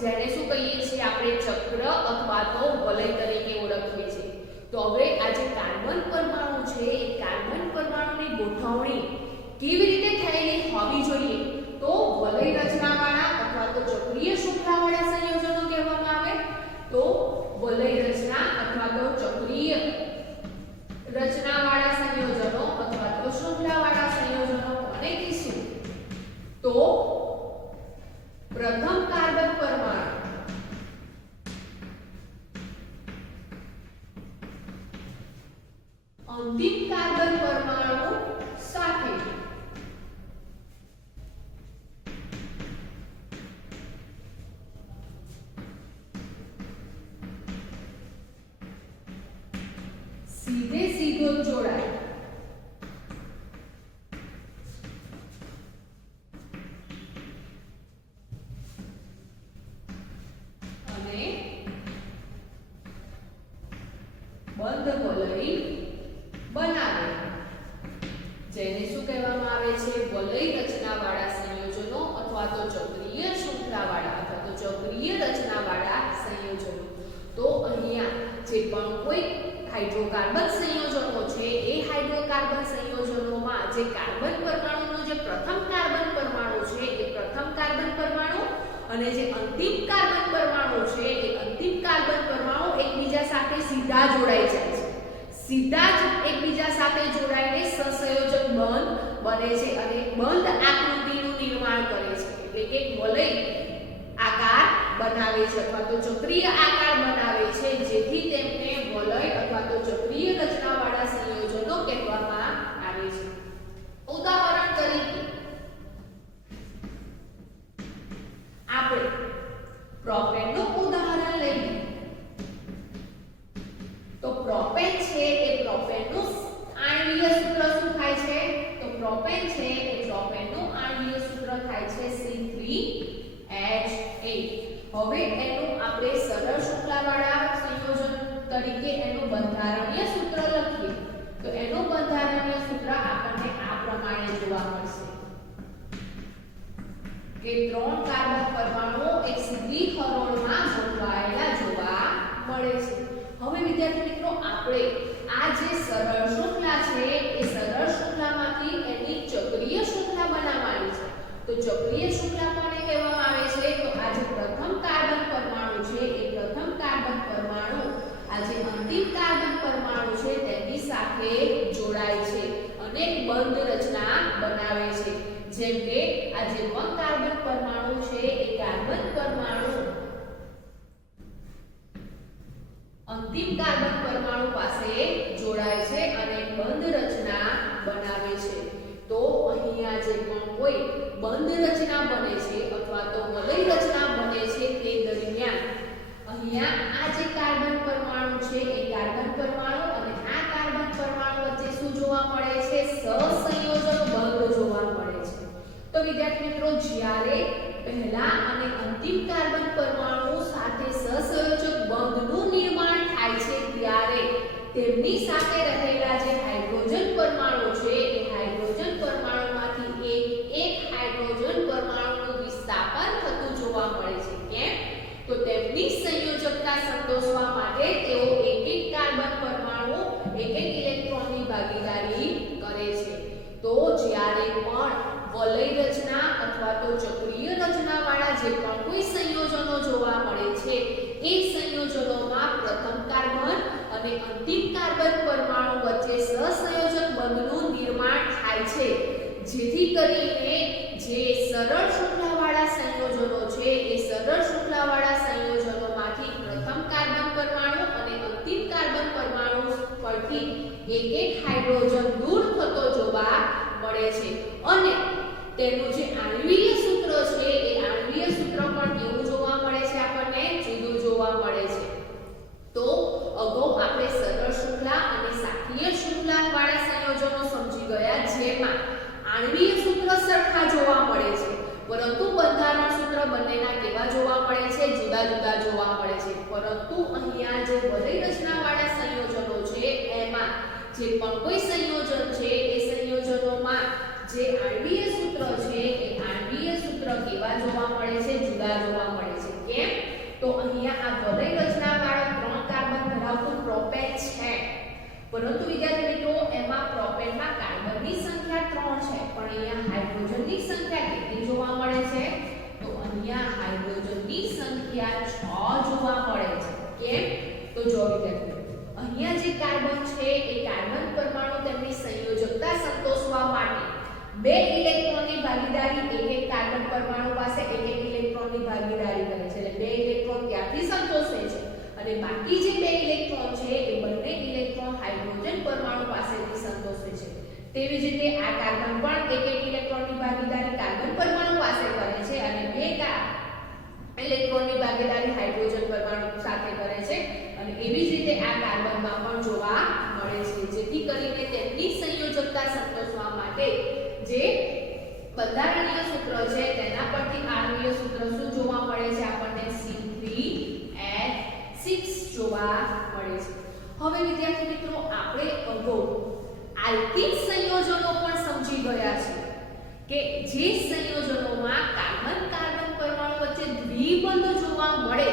જેને શું કહીએ છીએ આપણે? ચક્ર અથવા તો વલય તરીકે ઓળખીએ છીએ. તો હવે આ જે કાર્બન પરમાણુ છે એ કાર્બન પરમાણુની ગોઠવણી કેવી રીતે થયેલી હોવી જોઈએ? તો વલય રચનાવાળા અથવા તો ચક્રીય શૃંખલાવાળા સંયોજનો કહેવામાં આવે. તો વલય રચના અથવા તો ચક્રીય રચનાવાળા સંયોજનો અથવા તો શૃંખલાવાળા સંયોજનો કોને કહીશું? તો પ્રથમ કાર્બન પરમાણુ અંતિમ કાર્બન પરમાણુ સાથે સીધો જોડાય અને બંધ વલય બનાવે જેને શું કહેવામાં આવે છે? વલય રચનાવાળા સંયોજનો અથવા તો ચક્રીય શૃંખલાવાળા અથવા તો ચક્રીય રચનાવાળા સંયોજનો. તો અહીંયા જે પણ કોઈ હાઇડ્રોકાર્બન સંયોજનો છે એ હાઇડ્રોકાર્બન સંયોજનોમાં જે કાર્બન પરમાણુનો જે પ્રથમ કાર્બન પરમાણુ છે એ પ્રથમ કાર્બન પરમાણુ અને જે અંતિમ કાર્બન પરમાણુ છે એ અંતિમ કાર્બન પરમાણુ એકબીજા સાથે સીધા જોડાઈ જાય છે. સીધા જ એકબીજા સાથે જોડાઈને સહસંયોજક બંધ બને છે અને બંધ આકૃતિનું નિર્માણ કરે છે. એટલે કે વલય બનાવે છે અથવા તો ચક્રીય આકાર બનાવે છે, જેથી તેમને વલય અથવા તો ચક્રીય રચનાવાળા સંયોજનો કહેવામાં આવે છે. ઉદાહરણ તરીકે આપણે પ્રોપેનનું ઉદાહરણ લઈએ તો પ્રોપેન છે એ પ્રોપેનનું આણ્વીય સૂત્ર શું થાય છે? તો પ્રોપેન છે એ પ્રોપેનનું આણ્વીય સૂત્ર થાય છે C3H8. હવે એનું આપણે સરળ શુક્લાવાળા સંયોજન તરીકે એનું બંધારણીય સૂત્ર લખીએ તો એનું બંધારણીય સૂત્ર આપણને આ પ્રમાણે જોવા મળશે કે 3 કાર્બન પરમાણુઓ એક સીધી હરોળમાં ગોઠવાયેલા જોવા મળે છે. હવે વિદ્યાર્થી મિત્રો આપણે આ જે સરળ શૃંખલા છે એ સરળ શૃંખલામાંથી એની ચક્રીય શૃંખલા બનાવવાની છે. તો ચક્રીય શૃંખલા કોને કહેવામાં આવે છે? તો આ જે પ્રથમ કાર્બન પરમાણુ છે એ પ્રથમ કાર્બન પરમાણુ આ જે અંતિમ કાર્બન પરમાણુ છે તેની સાથે જોડાય છે અને બંધ રચના બનાવે છે. જેમ કે આ જે 1 કાર્બન પરમાણુ છે એ કાર્બન પરમાણુ અંતિમ કાર્બન પરમાણુ પાસે જોડાય છે અને બંધ રચના બનાવે છે. તો અહીંયા જે પણ કોઈ બંધ રચના બને છે અથવા તો વલય રચના બને છે તે દરમિયાન અહીંયા આ જે કાર્બન પરમાણુ છે એ કાર્બન પરમાણુ અને આ કાર્બન પરમાણુ વચ્ચે શું જોવા મળે છે? સહસંયોજક બંધ જોવા મળે છે. તો વિદ્યાર્થી મિત્રો જ્યારે પહેલા અને અંતિમ કાર્બન પરમાણુ સાથે સહસંયોજક બંધનું નિર્માણ થાય છે ત્યારે તેમની સાથે રહેલા જે હાઇડ્રોજન પરમાણુ છે એ હાઇડ્રોજન પરમાણુમાંથી એક હાઇડ્રોજન પરમાણુનું વિસ્થાપન થતું જોવા મળે છે. કેમ? તો તેમની સંયોજકતા સંતોષવા માટે તેઓ એક કાર્બન પરમાણુ એક ઇલેક્ટ્રોનની ભાગીદારી કરે છે. તો જ્યારે પણ વલય રચના અથવા તો ચક્રીય રચનાવાળા જે પણ કોઈ સંયોજનો જોવા મળે છે એ સંયોજનોમાં પ્રથમ કાર્બન અને અંતિમ કાર્બન પરમાણુ વચ્ચે સહસંયોજક બંધનું નિર્માણ થાય છે, જેથી કરીને જે સરળ શૃંખલાવાળા સંયોજનો છે એ સરળ શૃંખલાવાળા સંયોજનોમાંથી પ્રથમ કાર્બન પરમાણુ અને અંતિમ કાર્બન પરમાણુ પરથી એક હાઇડ્રોજન દૂર થતો જોવા મળે છે. અને તેનું જે આણ્વીય સૂત્ર છે એ આણ્વીય સૂત્ર પણ કેવું જોવા મળે છે? આપણને જુદું જોવા મળે છે. તો અગાઉ આપણે સરળ શૃંખલા અને શાખીય શૃંખલા વાળા સંયોજનો સમજી ગયા, જેમાં આણ્વીય સૂત્ર સરખા જોવા મળે છે પરંતુ બંધારણ સૂત્ર બંનેના કેવા જોવા મળે છે? જુદા જુદા જોવા મળે છે. પરંતુ અહીંયા જે વલય રચનાવાળા સંયોજનો છે એમાં જે પણ કોઈ સંયોજન છે એ સંયોજનોમાં જે આણ્વીય સૂત્ર છે એ આણ્વીય સૂત્ર કેવા જોવા મળે છે? જુદા જોવા મળે છે. કેમ? તો અહીંયા આ વલય રચનાવાળા 3 કાર્બન ધરાવતું પ્રોપેન છે, પરંતુ વિદ્યાર્થી મિત્રો એમાં પ્રોપેનમાં કાર્બનની સંખ્યા 3 છે પણ અહીંયા હાઇડ્રોજનની સંખ્યા કેટલી જોવા મળે છે? તો અહીંયા હાઇડ્રોજનની સંખ્યા 6 જોવા મળે છે. કેમ? તો જો વિદ્યાર્થી અહીંયા જે કાર્બન છે એ કાર્બન પરમાણુ તેમની સંયોજકતા સંતોષવા માટે 2 ઇલેક્ટ્રોનની ભાગીદારી એક કાર્બન પરમાણુ પાસે એક ઇલેક્ટ્રોનની ભાગીદારી કરે છે. એટલે 2 ઇલેક્ટ્રોન ત્યાંથી સંતોષે છે અને બાકી જે 2 ઇલેક્ટ્રોન છે એ બંને ઇલેક્ટ્રોન હાઇડ્રોજન પરમાણુ પાસેથી સંતોષે છે. તેવી જ રીતે આ કાર્બન પણ એક ઇલેક્ટ્રોનની ભાગીદારી કાર્બન પરમાણુ પાસે કરે છે અને 2 ઇલેક્ટ્રોનની ભાગીદારી હાઇડ્રોજન પરમાણુ સાથે કરે છે અને એવી જ રીતે આ કાર્બનમાં પણ જોવા મળે છે, જેથી કરીને તેમની સંયોજકતા સંતોષવા માટે જે બંધારણીય સૂત્ર છે તેના પરથી આણ્વીય સૂત્ર શું જોવા મળે છે? આપણને C3H6 જોવા મળે છે. હવે વિદ્યાર્થી મિત્રો આપણે અગાઉ આલ્કિન સંયોજનો પણ સમજી ગયા છે કે જે સંયોજનોમાં કાર્બન કાર્બન પરમાણુ વચ્ચે દ્વિબંધ જોવા મળે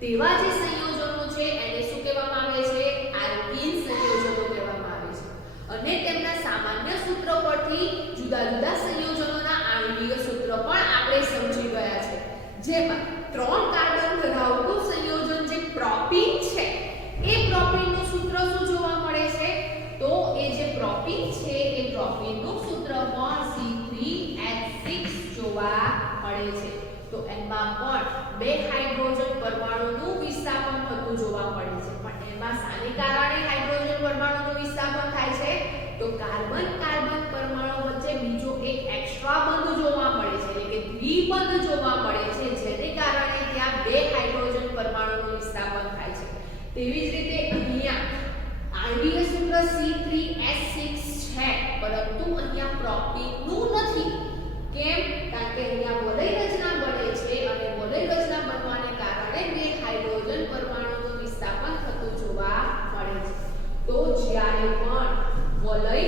તેવા જે સંયોજનો છે એને શું કહેવામાં આવે છે? આલ્કિન સંયોજનો કહેવામાં આવે છે. અને તેમના સામાન્ય સૂત્ર પરથી જુદા જુદા સંયોજનોના આણ્વીય સૂત્ર પણ આપણે સમજી ગયા છે, જેમાં 3 કાર્બન ધરાવતું સંયોજન જે પ્રોપીન છે એ પ્રોપીનનું સૂત્ર શું જોવા મળે છે? તો એ જે પ્રોપીન છે એ પ્રોપીનનું સૂત્ર પણ C3H6 જોવા મળે છે. તો એમાં પણ બે હાઇડ્રોજન પરમાણુનું વિસ્થાપન થતું જોવા મળે છે પણ એમાં શાને કારણે હાઇડ્રોજન પરમાણુનું વિસ્થાપન થાય છે તો કાર્બન કાર્બન પરમાણુ વચ્ચે બીજો એક એક્સ્ટ્રા બંધ જોવા મળે છે એટલે કે દ્વિબંધ જોવા મળે છે જેને કારણે ત્યાં બે હાઇડ્રોજન પરમાણુનું વિસ્થાપન થાય છે તેવી જ રીતે અહીંયા આણ્વીય સૂત્ર C3H6 છે પરંતુ અહીંયા પ્રોપીનનું નથી કેમ કારણ કે અહીંયા વલય રચના બને છે અને વલય રચના બનવાને કારણે બે હાઇડ્રોજન પરમાણુનું વિસ્થાપન થતું જોવા મળે છે તો જ્યારે પણ વલય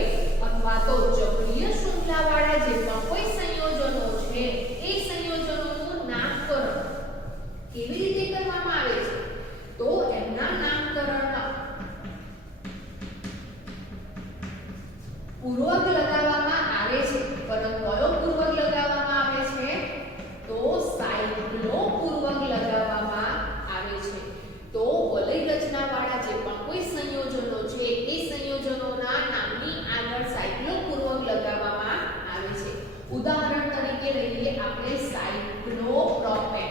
અથવા તો ચક્રીય શૃંખલાવાળા જે પણ કોઈ સંયોજનો છે એ સંયોજનોનું નામકરણ કેવી રીતે કરવામાં આવે છે તો એમના નામકરણમાં પૂર્વક લગાવવામાં આવે છે પરંતુ કયો પૂર્વક લગાવવામાં આવે છે તો સાયક્લો પૂર્વક લગાવવામાં આવે છે તો વલય રચનાવાળા જે પણ કોઈ સંયોજનો છે એ સંયોજનોના નામની આગળ સાયક્લો પૂર્વક લગાવવામાં આવે છે ઉદાહરણ તરીકે લઈએ આપણે સાયક્લોપ્રોપેન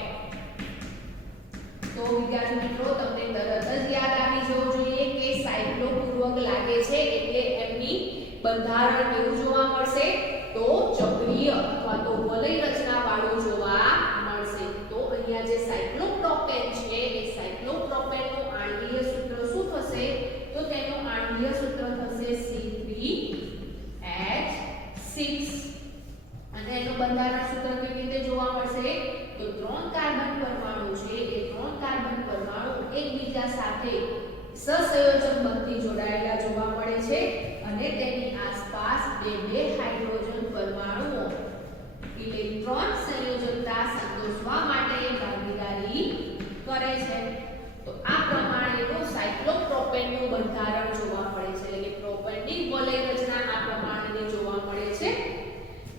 તો વિદ્યાર્થી મિત્રો તમને તરત જ યાદ આવી જવું જોઈએ કે સાયક્લો પૂર્વક લાગે છે એટલે એમની બંધારણ કેવું જોવા મળશે તો ચક્રીય અથવા તો વલય રચના વાળું જોવા મળશે તો અહીંયા જે સાયક્લોપ્રોપેન છે એ સાયક્લોપ્રોપેનનું આણ્વીય સૂત્ર શું થશે તો તેનું આણ્વીય સૂત્ર થશે C3H6 અને એનું બંધારણ સૂત્ર કેવી રીતે જોવા મળશે તો ત્રણ કાર્બન પરમાણુ છે એ ત્રણ કાર્બન પરમાણુ એકબીજા સાથે સહસંયોજક બંધથી જોડાયેલા જોવા મળે છે અને તેની આસપાસ બે હાઇડ્રોજન પરમાણુઓ ઇલેક્ટ્રોન સંયોજકતા સંતોષવા માટે ભાગીદારી કરે છે તો આ પ્રમાણેનું સાયક્લોપ્રોપેનનું બંધારણ જોવા મળે છે એટલે કે પ્રોપેનની વલય રચના આ પ્રમાણેની જોવા મળે છે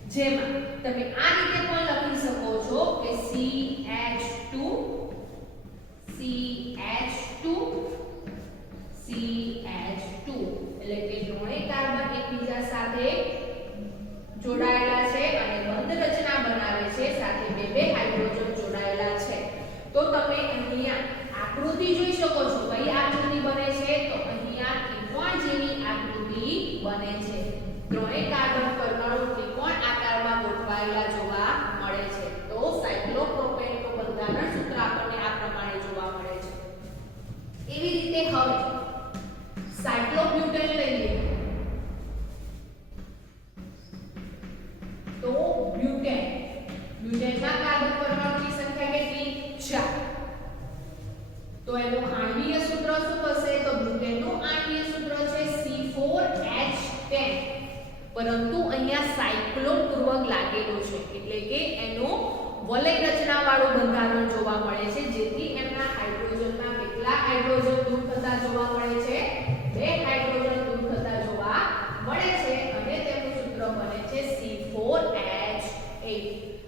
જેમાં તમે આ રીતે પણ લખી શકો છો કે CH2 એટલે કે ત્રણેય કાર્બન એકબીજા સાથે જોડાયેલા છે અને બંધ રચના બનાવે છે સાથે બે હાઇડ્રોજન જોડાયેલા છે તો તમે અહીંયા આકૃતિ જોઈ શકો છો કઈ આકૃતિ બને છે તો અહીંયા ત્રિકોણ જેવી આકૃતિ બને છે ત્રણેય કાર્બન પરમાણુ ત્રિકોણ આકારમાં ગોઠવાયેલા જોવા મળે છે તો સાયક્લોપ્રોપેનનું બંધારણ સૂત્ર આપણને આ પ્રમાણે જોવા મળે છે એવી રીતે હવે સાયક્લોબ્યુટેન લઈએ તો બ્યુટેનમાં કાર્બન પરમાણુની સંખ્યા કેટલી 4 તો એનું આણ્વીય સૂત્ર શું થશે તો બ્યુટેનનું આણ્વીય સૂત્ર છે C4H10 પરંતુ અહીંયા સાયક્લો પૂર્વક લાગેલું છે એટલે કે એનું વલય રચના વાળું બંધારણ જોવા મળે છે જેથી એમના હાઇડ્રોજનમાં કેટલા હાઇડ્રોજન દૂર થતા જોવા મળે છે બે હાઇડ્રોજન દૂર થતા જોવા મળે છે અને તેનું સૂત્ર બને છે C4H8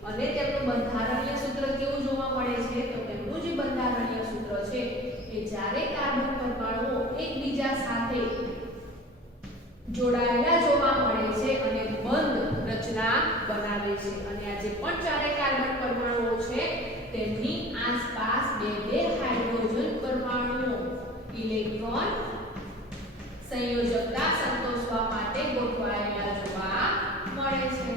અને તેમનું બંધારણીય સૂત્ર કેવું જોવા મળે છે તો તેમનું જે બંધારણીય સૂત્ર છે કે જ્યારે કાર્બન પરમાણુઓ એકબીજા સાથે જોડાયેલા જોવા મળે છે અને બંધ રચના બનાવે છે અને આ જે પણ ચારે કાર્બન પરમાણુઓ છે તેમની આસપાસ બે હાઇડ્રોજન પરમાણુઓ ઇલેક્ટ્રોન સંયોજકતા સંતોષવા માટે ગોઠવાયેલા જોવા મળે છે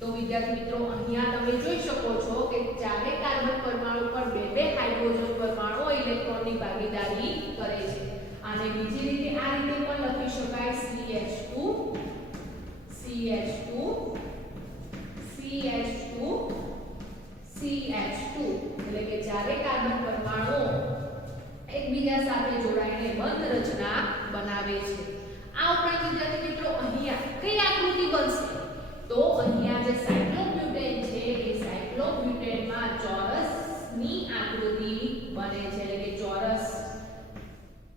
તો વિદ્યાર્થી મિત્રો અહીંયા તમે જોઈ શકો છો કે ચારે કાર્બન પરમાણુ પર બે હાઇડ્રોજન પરમાણુઓ ઇલેક્ટ્રોનની ભાગીદારી કરે છે આને બીજી રીતે આ રીતે પણ લખી શકાય CH2 એટલે કે ચારે કાર્બન પરમાણુઓ એકબીજા સાથે જોડાઈને બંધ રચના બનાવે છે આ ઉપરાંત વિદ્યાર્થી મિત્રો અહીંયા કઈ આકૃતિ બનશે તો અહીંયા જે સાયક્લોબ્યુટેન છે એ સાયક્લોબ્યુટેનમાં ચોરસની આકૃતિ બને છે એટલે કે ચોરસ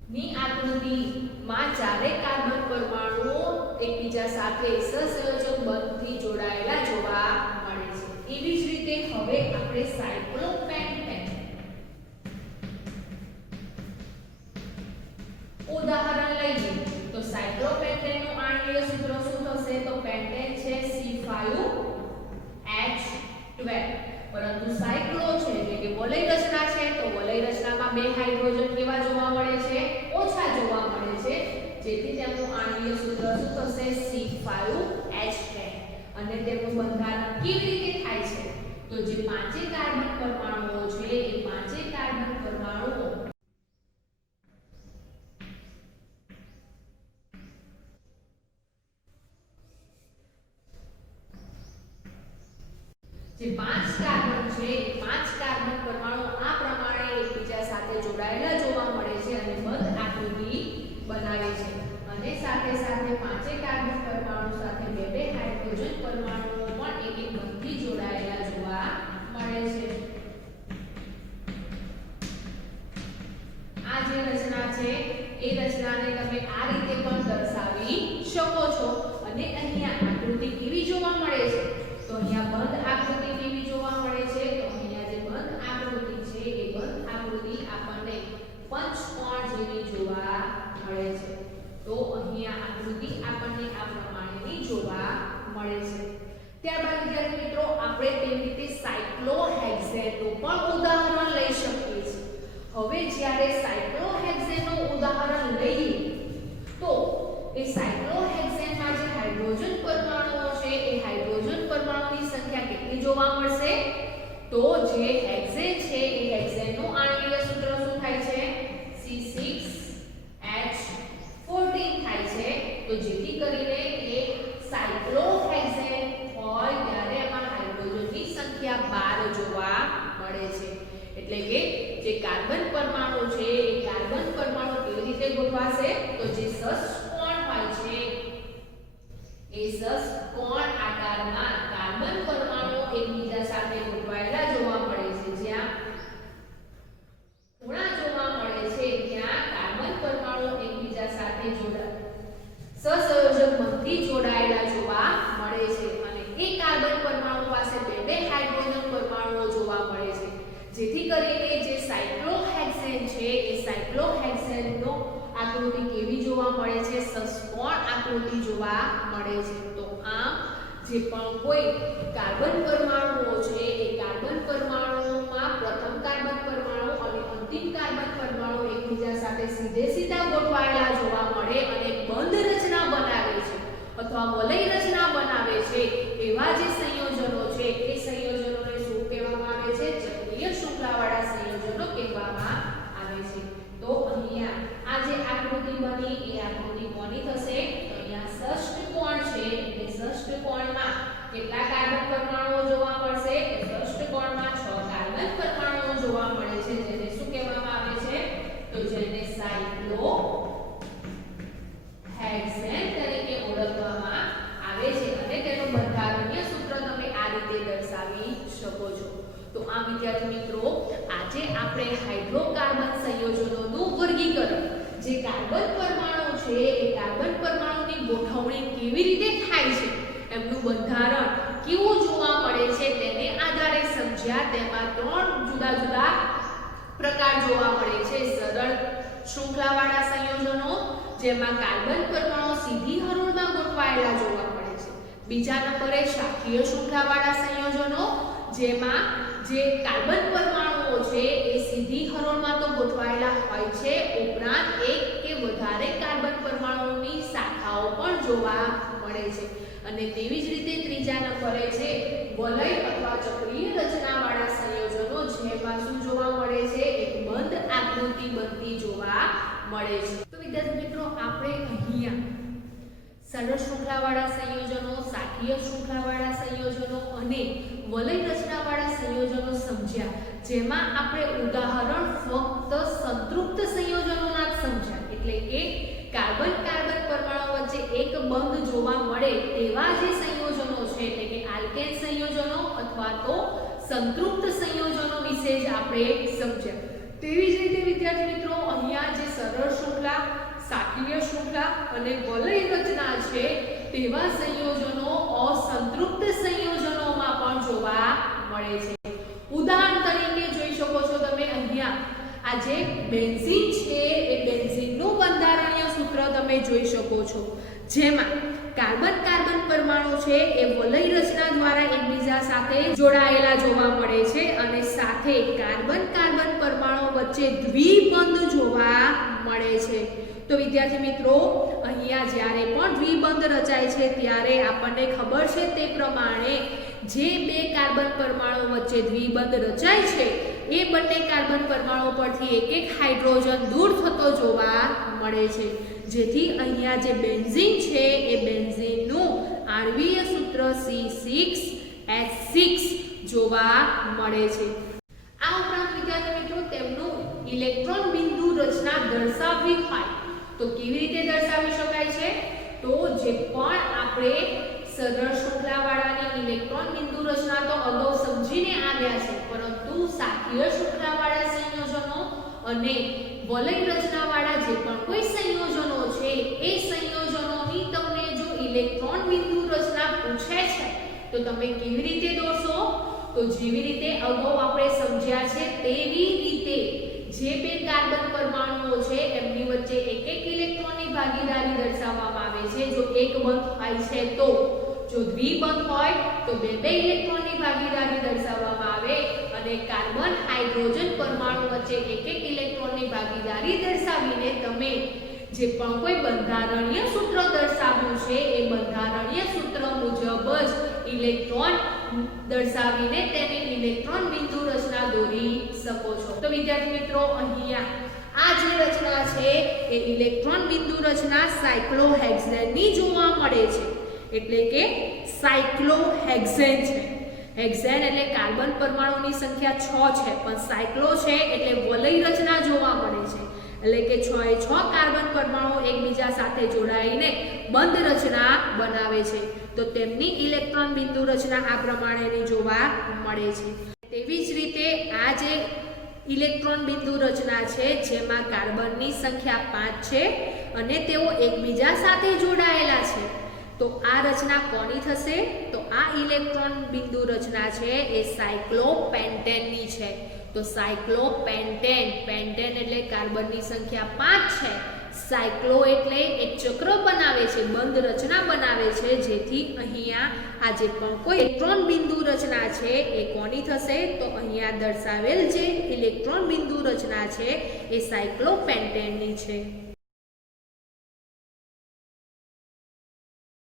ની આકૃતિમાં ચારે કાર્બન પરમાણુઓ એકબીજા સાથે સહસંયોજક બંધથી જોડાયેલા જોવા મળે છે એવી જ રીતે હવે આપણે સાયક્લોપેન્ટેન ઉદાહરણ લઈએ તો સાયક્લોપેન્ટેનનું આણ્વીય સૂત્ર શું થશે તો પેન્ટેન છે C5H12 પરંતુ રચના છે તો વલય રચનામાં બે હાઇડ્રોજન કેવા જોવા મળે છે? ઓછા જોવા મળે છે, જેથી તેમનું આણ્વીય સૂત્ર શું થશે? C5H10. અને તેમનું બંધારણ કેવી રીતે થાય છે? તો જે પાંચે કાર્બન પરમાણુઓ છે એ પાંચે કાર્બન પરમાણુઓ જે પાંચ કાર્બન છે એ પાંચ કાર્બન પરમાણુ આ પ્રમાણે એકબીજા સાથે જોડાયેલા જોવા મળે છે અને બંધ આકૃતિ બનાવે છે. અને સાથે સાથે પાંચે કાર્બન પરમાણુ સાથે બે બે હાઇડ્રોજન પરમાણુઓ પણ એક એક બંધથી જોડાયેલા જોવા મળે છે. આ જે રચના છે એ રચનાને તમે આ રીતે પણ દર્શાવી શકો છો. અને અહીંયા આકૃતિ કેવી જોવા મળે છે? તો અહીંયા બંધ આકૃતિ કેવી જોવા મળે છે? તો અહીંયા જે બંધ આકૃતિ છે એ બંધ આકૃતિ આપણને પંચકોણ જેવી જોવા મળે છે. તો અહીંયા આકૃતિ આપણને આ પ્રમાણેની જોવા મળે છે. ત્યારબાદ વિદ્યાર્થી મિત્રો આપણે તેવી રીતે સાયક્લોહેક્સેનનું પણ ઉદાહરણ લઈ શકીએ છીએ. હવે જ્યારે સાયક્લોહેક્સેનનું ઉદાહરણ લઈએ તો એ સાયક્લોહેક્સેનમાં જે હાઇડ્રોજન પરમાણુઓ છે એ હાઇડ્રોજન પરમાણુની સંખ્યા કેટલી જોવા મળશે? તો જે હેક્સેન છે એ હેક્સેનનું આણ્વીય સૂત્ર શું થાય છે? C6H14 થાય છે. તો જેથી કરીને એ સાયક્લોહેક્સેન હોય ત્યારે એમાં હાઇડ્રોજનની સંખ્યા 12 જોવા મળે છે. એટલે કે જે કાર્બન પરમાણુ છે એ કાર્બન પરમાણુ કેવી રીતે ગોઠવાશે? તો જે ષષ્કોણ હોય છે એ ષષ્કોણ આકારમાં કાર્બન પરમાણુઓ એકબીજા સાથે ગોઠવાયેલા જોવા મળે છે. જ્યાં ખૂણા જોવા મળે છે ત્યાં કાર્બન પરમાણુઓ એકબીજા સાથે સહસંયોજક બંધથી જોડાયેલા જોવા મળે છે. અને એ કાર્બન પરમાણુ પાસે બે બે હાઇડ્રોજન પરમાણુઓ જોવા મળે છે, જેથી કરીને જે સાયક્લોહેક્સેન છે એ સાયક્લોહેક્સેનનો આકૃતિ કેવી જોવા મળે છે? ષષ્કોણ આકૃતિ જોવા મળે છે. તો આમ જે પણ કોઈ કાર્બન પરમાણુઓ છે એ કાર્બન પરમાણુમાં પ્રથમ કાર્બન પરમાણુ અને અંતિમ કાર્બન પરમાણુ એકબીજા સાથે સીધે સીધા ગોઠવાયેલા જોવા મળે અને બંધ રચના બનાવે છે અથવા વલય રચના બનાવે છે, એવા જે સંયોજનો છે એ સંયોજનોને શું કહેવામાં આવે છે? ચક્રીય શૃંખલાવાળા સંયોજનો કહેવામાં આવે છે. તો અહીંયા આ જે આકૃતિ બની એ આકૃતિ કોની થશે? તો અહીંયા ષષ્ઠકોણ છે એટલે ષષ્ઠકોણમાં કેટલા કાર્બન પરમાણુઓ જોવા મળશે? ષષ્ઠકોણમાં 6 કાર્બન પરમાણુઓ જોવા મળે છે, જેને શું કહેવામાં આવે છે? તો જેને સાયક્લોહેક્સેન તરીકે ઓળખવામાં આવે છે. અને તેનું બંધારણીય સૂત્ર તમે આ રીતે દર્શાવી શકો છો. તો આ વિદ્યાર્થી મિત્રો આજે આપણે હાઇડ્રોકાર્બન સંયોજનોનું વર્ગીકરણ, જે કાર્બન પરમાણુ છે એ કાર્બન પરમાણુની ગોઠવણી કેવી રીતે થાય છે, એમનું બંધારણ કેવું જોવા મળે છે તેને આધારે સમજ્યા. તેમાં 3 જુદા જુદા પ્રકાર જોવા મળે છે. સરળ શૃંખલાવાળા સંયોજનો, જેમાં કાર્બન પરમાણુ સીધી હરોળમાં ગોઠવાયેલા જોવા મળે છે. બીજા નંબરે શાખીય શૃંખલાવાળા સંયોજનો, જેમાં જે કાર્બન પરમાણુઓ છે એ સીધી હરોળમાં તો ગોઠવાયેલા હોય છે, ઉપરાંત એક કે વધારે કાર્બન પરમાણુઓની શાખાઓ પણ જોવા મળે છે. અને તેવી જ રીતે ત્રીજા નંબરે છે વલય અથવા ચક્રીય રચનાવાળા સંયોજનો, જેમાં શું જોવા મળે છે? એક બંધ આકૃતિ બનતી જોવા મળે છે. તો વિદ્યાર્થી મિત્રો આપણે અહીંયા સરળ શૃંખલાવાળા સંયોજનો, શાખીય શૃંખલાવાળા સંયોજનો અને વલય રચનાવાળા સંયોજનો સમજ્યા, જેમાં આપણે ઉદાહરણ ફક્ત સંતૃપ્ત સંયોજનોના જ સમજ્યા. એટલે કે કાર્બન પરમાણુ વચ્ચે એક બંધ જોવા મળે તેવા જે સંયોજનો છે, એટલે કે આલ્કેન સંયોજનો અથવા તો સંતૃપ્ત સંયોજનો વિશે જ આપણે સમજ્યા. તેવી જ રીતે વિદ્યાર્થી મિત્રો અહીંયા જે સરળ શૃંખલા, શાખીય શૃંખલા અને વલય રચના છે તેવા સંયોજનો અસંતૃપ્ત સંયોજનોમાં પણ જોવા મળે છે. ઉદાહરણ તરીકે જોઈ શકો છો તમે અહીંયા આ જે બેન્ઝીન છે એ બેન્ઝીનનું બંધારણીય સૂત્ર તમે જોઈ શકો છો, જેમાં કાર્બન પરમાણુ છે એ વલય રચના દ્વારા એકબીજા સાથે જોડાયેલા જોવા મળે છે અને સાથે કાર્બન વચ્ચે દ્વિબંધ જોવા મળે છે. તો વિદ્યાર્થી મિત્રો, અહીંયા જ્યારે પણ દ્વિબંધ રચાય છે ત્યારે આપણને ખબર છે તે પ્રમાણે જે બે કાર્બન પરમાણુ વચ્ચે દ્વિબંધ રચાય છે એ બંને કાર્બન પરમાણુ પરથી એક એક હાઇડ્રોજન દૂર થતો જોવા મળે છે, જેથી અહીંયા જે બેન્ઝીન છે એ બેન્ઝીનનું આણ્વિય સૂત્ર C6H6 જોવા મળે છે. આ ઉપરાંત વિદ્યાર્થી મિત્રો, તેમનું ઇલેક્ટ્રોન બિંદુ રચના દર્શાવવી હોય તો કેવી રીતે દર્શાવી શકાય છે? તો જે પણ આપણે સરળ શૃંખલાવાળાની ઇલેક્ટ્રોન બિંદુ રચના તો અગાઉ સમજીને આવ્યા છે, પરંતુ સાંખ્ય શૃંખલાવાળા સંયોજનો અને વલય રચનાવાળા જે પણ કોઈ સંયોજનો છે એ સંયોજનોની તમને જો ઇલેક્ટ્રોન બિંદુ રચના પૂછે છે તો તમે કેવી રીતે દોરશો? તો જેવી રીતે અગાઉ આપણે સમજ્યા છે તેવી રીતે જે બે કાર્બન પરમાણુઓ છે એમની વચ્ચે એક એક ઇલેક્ટ્રોનની ભાગીદારી દર્શાવવામાં આવે છે. જો એક બંધ હોય છે તો, જો દ્વિબંધ હોય તો બે બે ઇલેક્ટ્રોનની ભાગીદારી દર્શાવવામાં આવે, અને કાર્બન હાઇડ્રોજન પરમાણુ વચ્ચે એક એક ઇલેક્ટ્રોનની ભાગીદારી દર્શાવીને તમે જે પણ કોઈ બંધારણીય સૂત્ર દર્શાવ્યું છે એ બંધારણીય સૂત્ર મુજબ જ ઇલેક્ટ્રોન દર્શાવીને તેની ઇલેક્ટ્રોન બિંદુ રચના દોરી શકો છો. તો વિદ્યાર્થી મિત્રો, અહીંયા આ જે રચના છે એ ઇલેક્ટ્રોન બિંદુ રચના સાયક્લોહેક્સેનની જોવા મળે છે, એટલે કે સાયક્લોહેક્સેન છે. હેક્સેન એટલે કાર્બન પરમાણુની સંખ્યા 6 છે, પણ સાયક્લો છે એટલે વલય રચના જોવા મળે છે, એટલે કે 6 એ 6 કાર્બન પરમાણુ એકબીજા સાથે જોડાઈને બંધ રચના બનાવે છે. તો તેમની ઇલેક્ટ્રોન બિંદુ રચના આ પ્રમાણેની જોવા મળે છે. તેવી જ રીતે આ જે ઇલેક્ટ્રોન બિંદુ રચના છે જેમાં કાર્બનની સંખ્યા 5 છે અને તેઓ એકબીજા સાથે જોડાયેલા છે, તો આ રચના કોની થશે? તો આ ઇલેક્ટ્રોન બિંદુ રચના છે એ સાયક્લોપેન્ટેનની છે. તો સાયક્લોપેન્ટેન, પેન્ટેન એટલે કાર્બનની સંખ્યા 5 છે, સાયક્લો એટલે એક ચક્ર બનાવે છે, બંધ રચના બનાવે છે, જેથી અહીંયા આ જે પણ કોઈ ઇલેક્ટ્રોન બિંદુ રચના છે એ કોની થશે? તો અહીંયા દર્શાવેલ જે ઇલેક્ટ્રોન બિંદુ રચના છે એ સાયક્લોપેન્ટેનની છે.